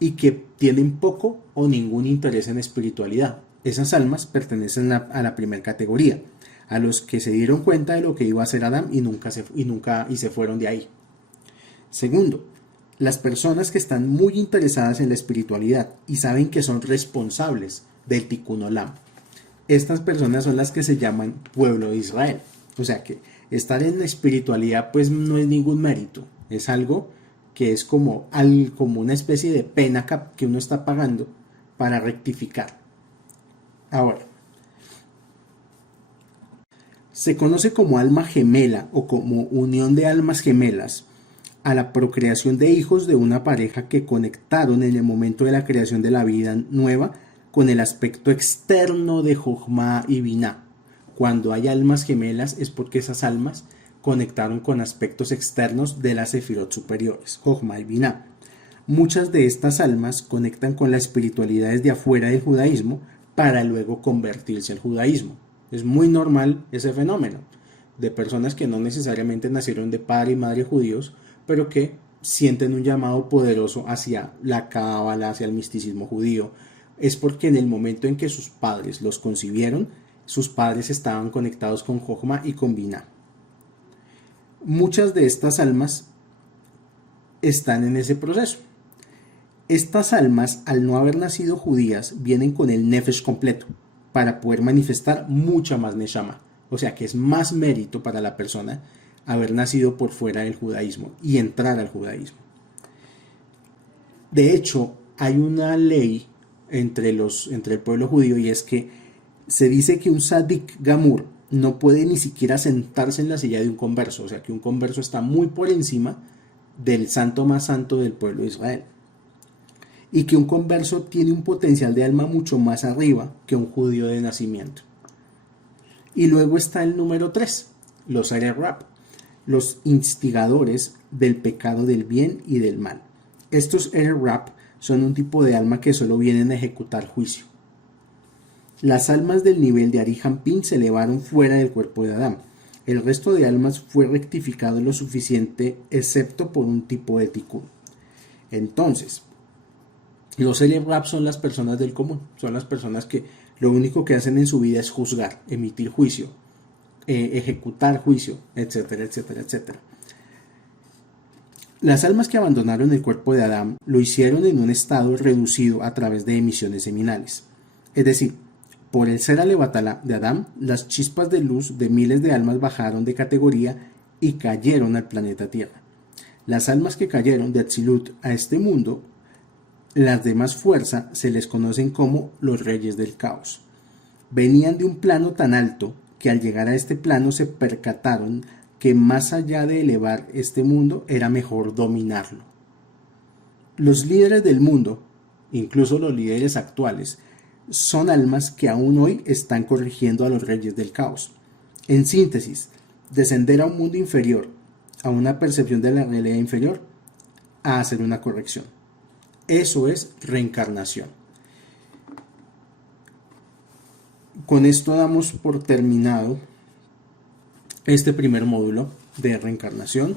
y que tienen poco o ningún interés en espiritualidad. Esas almas pertenecen a la primera categoría, a los que se dieron cuenta de lo que iba a hacer Adán y se fueron de ahí. Segundo, las personas que están muy interesadas en la espiritualidad y saben que son responsables del Tikkun Olam. Estas personas son las que se llaman pueblo de Israel. O sea que estar en la espiritualidad pues no es ningún mérito, es algo que es como una especie de pena que uno está pagando para rectificar. Ahora, se conoce como alma gemela o como unión de almas gemelas a la procreación de hijos de una pareja que conectaron en el momento de la creación de la vida nueva con el aspecto externo de Jochma y Binah. Cuando hay almas gemelas es porque esas almas conectaron con aspectos externos de las sefirot superiores, Jochma y Binah. Muchas de estas almas conectan con la espiritualidad desde afuera del judaísmo para luego convertirse al judaísmo. Es muy normal ese fenómeno de personas que no necesariamente nacieron de padre y madre judíos, pero que sienten un llamado poderoso hacia la cábala, hacia el misticismo judío. Es porque en el momento en que sus padres los concibieron, sus padres estaban conectados con Jochma y con Binah. Muchas de estas almas están en ese proceso. Estas almas, al no haber nacido judías, vienen con el nefesh completo para poder manifestar mucha más neshama. O sea que es más mérito para la persona haber nacido por fuera del judaísmo y entrar al judaísmo. De hecho, hay una ley entre el pueblo judío y es que se dice que un Sadik Gamur no puede ni siquiera sentarse en la silla de un converso, o sea que un converso está muy por encima del santo más santo del pueblo de Israel. Y que un converso tiene un potencial de alma mucho más arriba que un judío de nacimiento. Y luego está el número 3, los Erev Rab, los instigadores del pecado del bien y del mal. Estos Erev Rab son un tipo de alma que solo vienen a ejecutar juicio. Las almas del nivel de Ari Hampin se elevaron fuera del cuerpo de Adán. El resto de almas fue rectificado lo suficiente, excepto por un tipo de tikkun. Entonces, los Elef son las personas del común, son las personas que lo único que hacen en su vida es juzgar, emitir juicio, ejecutar juicio, etcétera, etcétera, etcétera. Las almas que abandonaron el cuerpo de Adán lo hicieron en un estado reducido a través de emisiones seminales. Es decir, por el ser Alevatala de Adán, las chispas de luz de miles de almas bajaron de categoría y cayeron al planeta Tierra. Las almas que cayeron de Atzilut a este mundo, las de más fuerza, se les conocen como los reyes del caos. Venían de un plano tan alto que al llegar a este plano se percataron que más allá de elevar este mundo era mejor dominarlo. Los líderes del mundo, incluso los líderes actuales, son almas que aún hoy están corrigiendo a los reyes del caos. En síntesis, descender a un mundo inferior, a una percepción de la realidad inferior, a hacer una corrección. Eso es reencarnación. Con esto damos por terminado este primer módulo de reencarnación.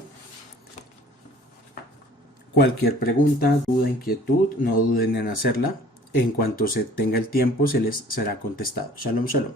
Cualquier pregunta, duda, inquietud, no duden en hacerla. En cuanto se tenga el tiempo, se les será contestado. Shalom, shalom.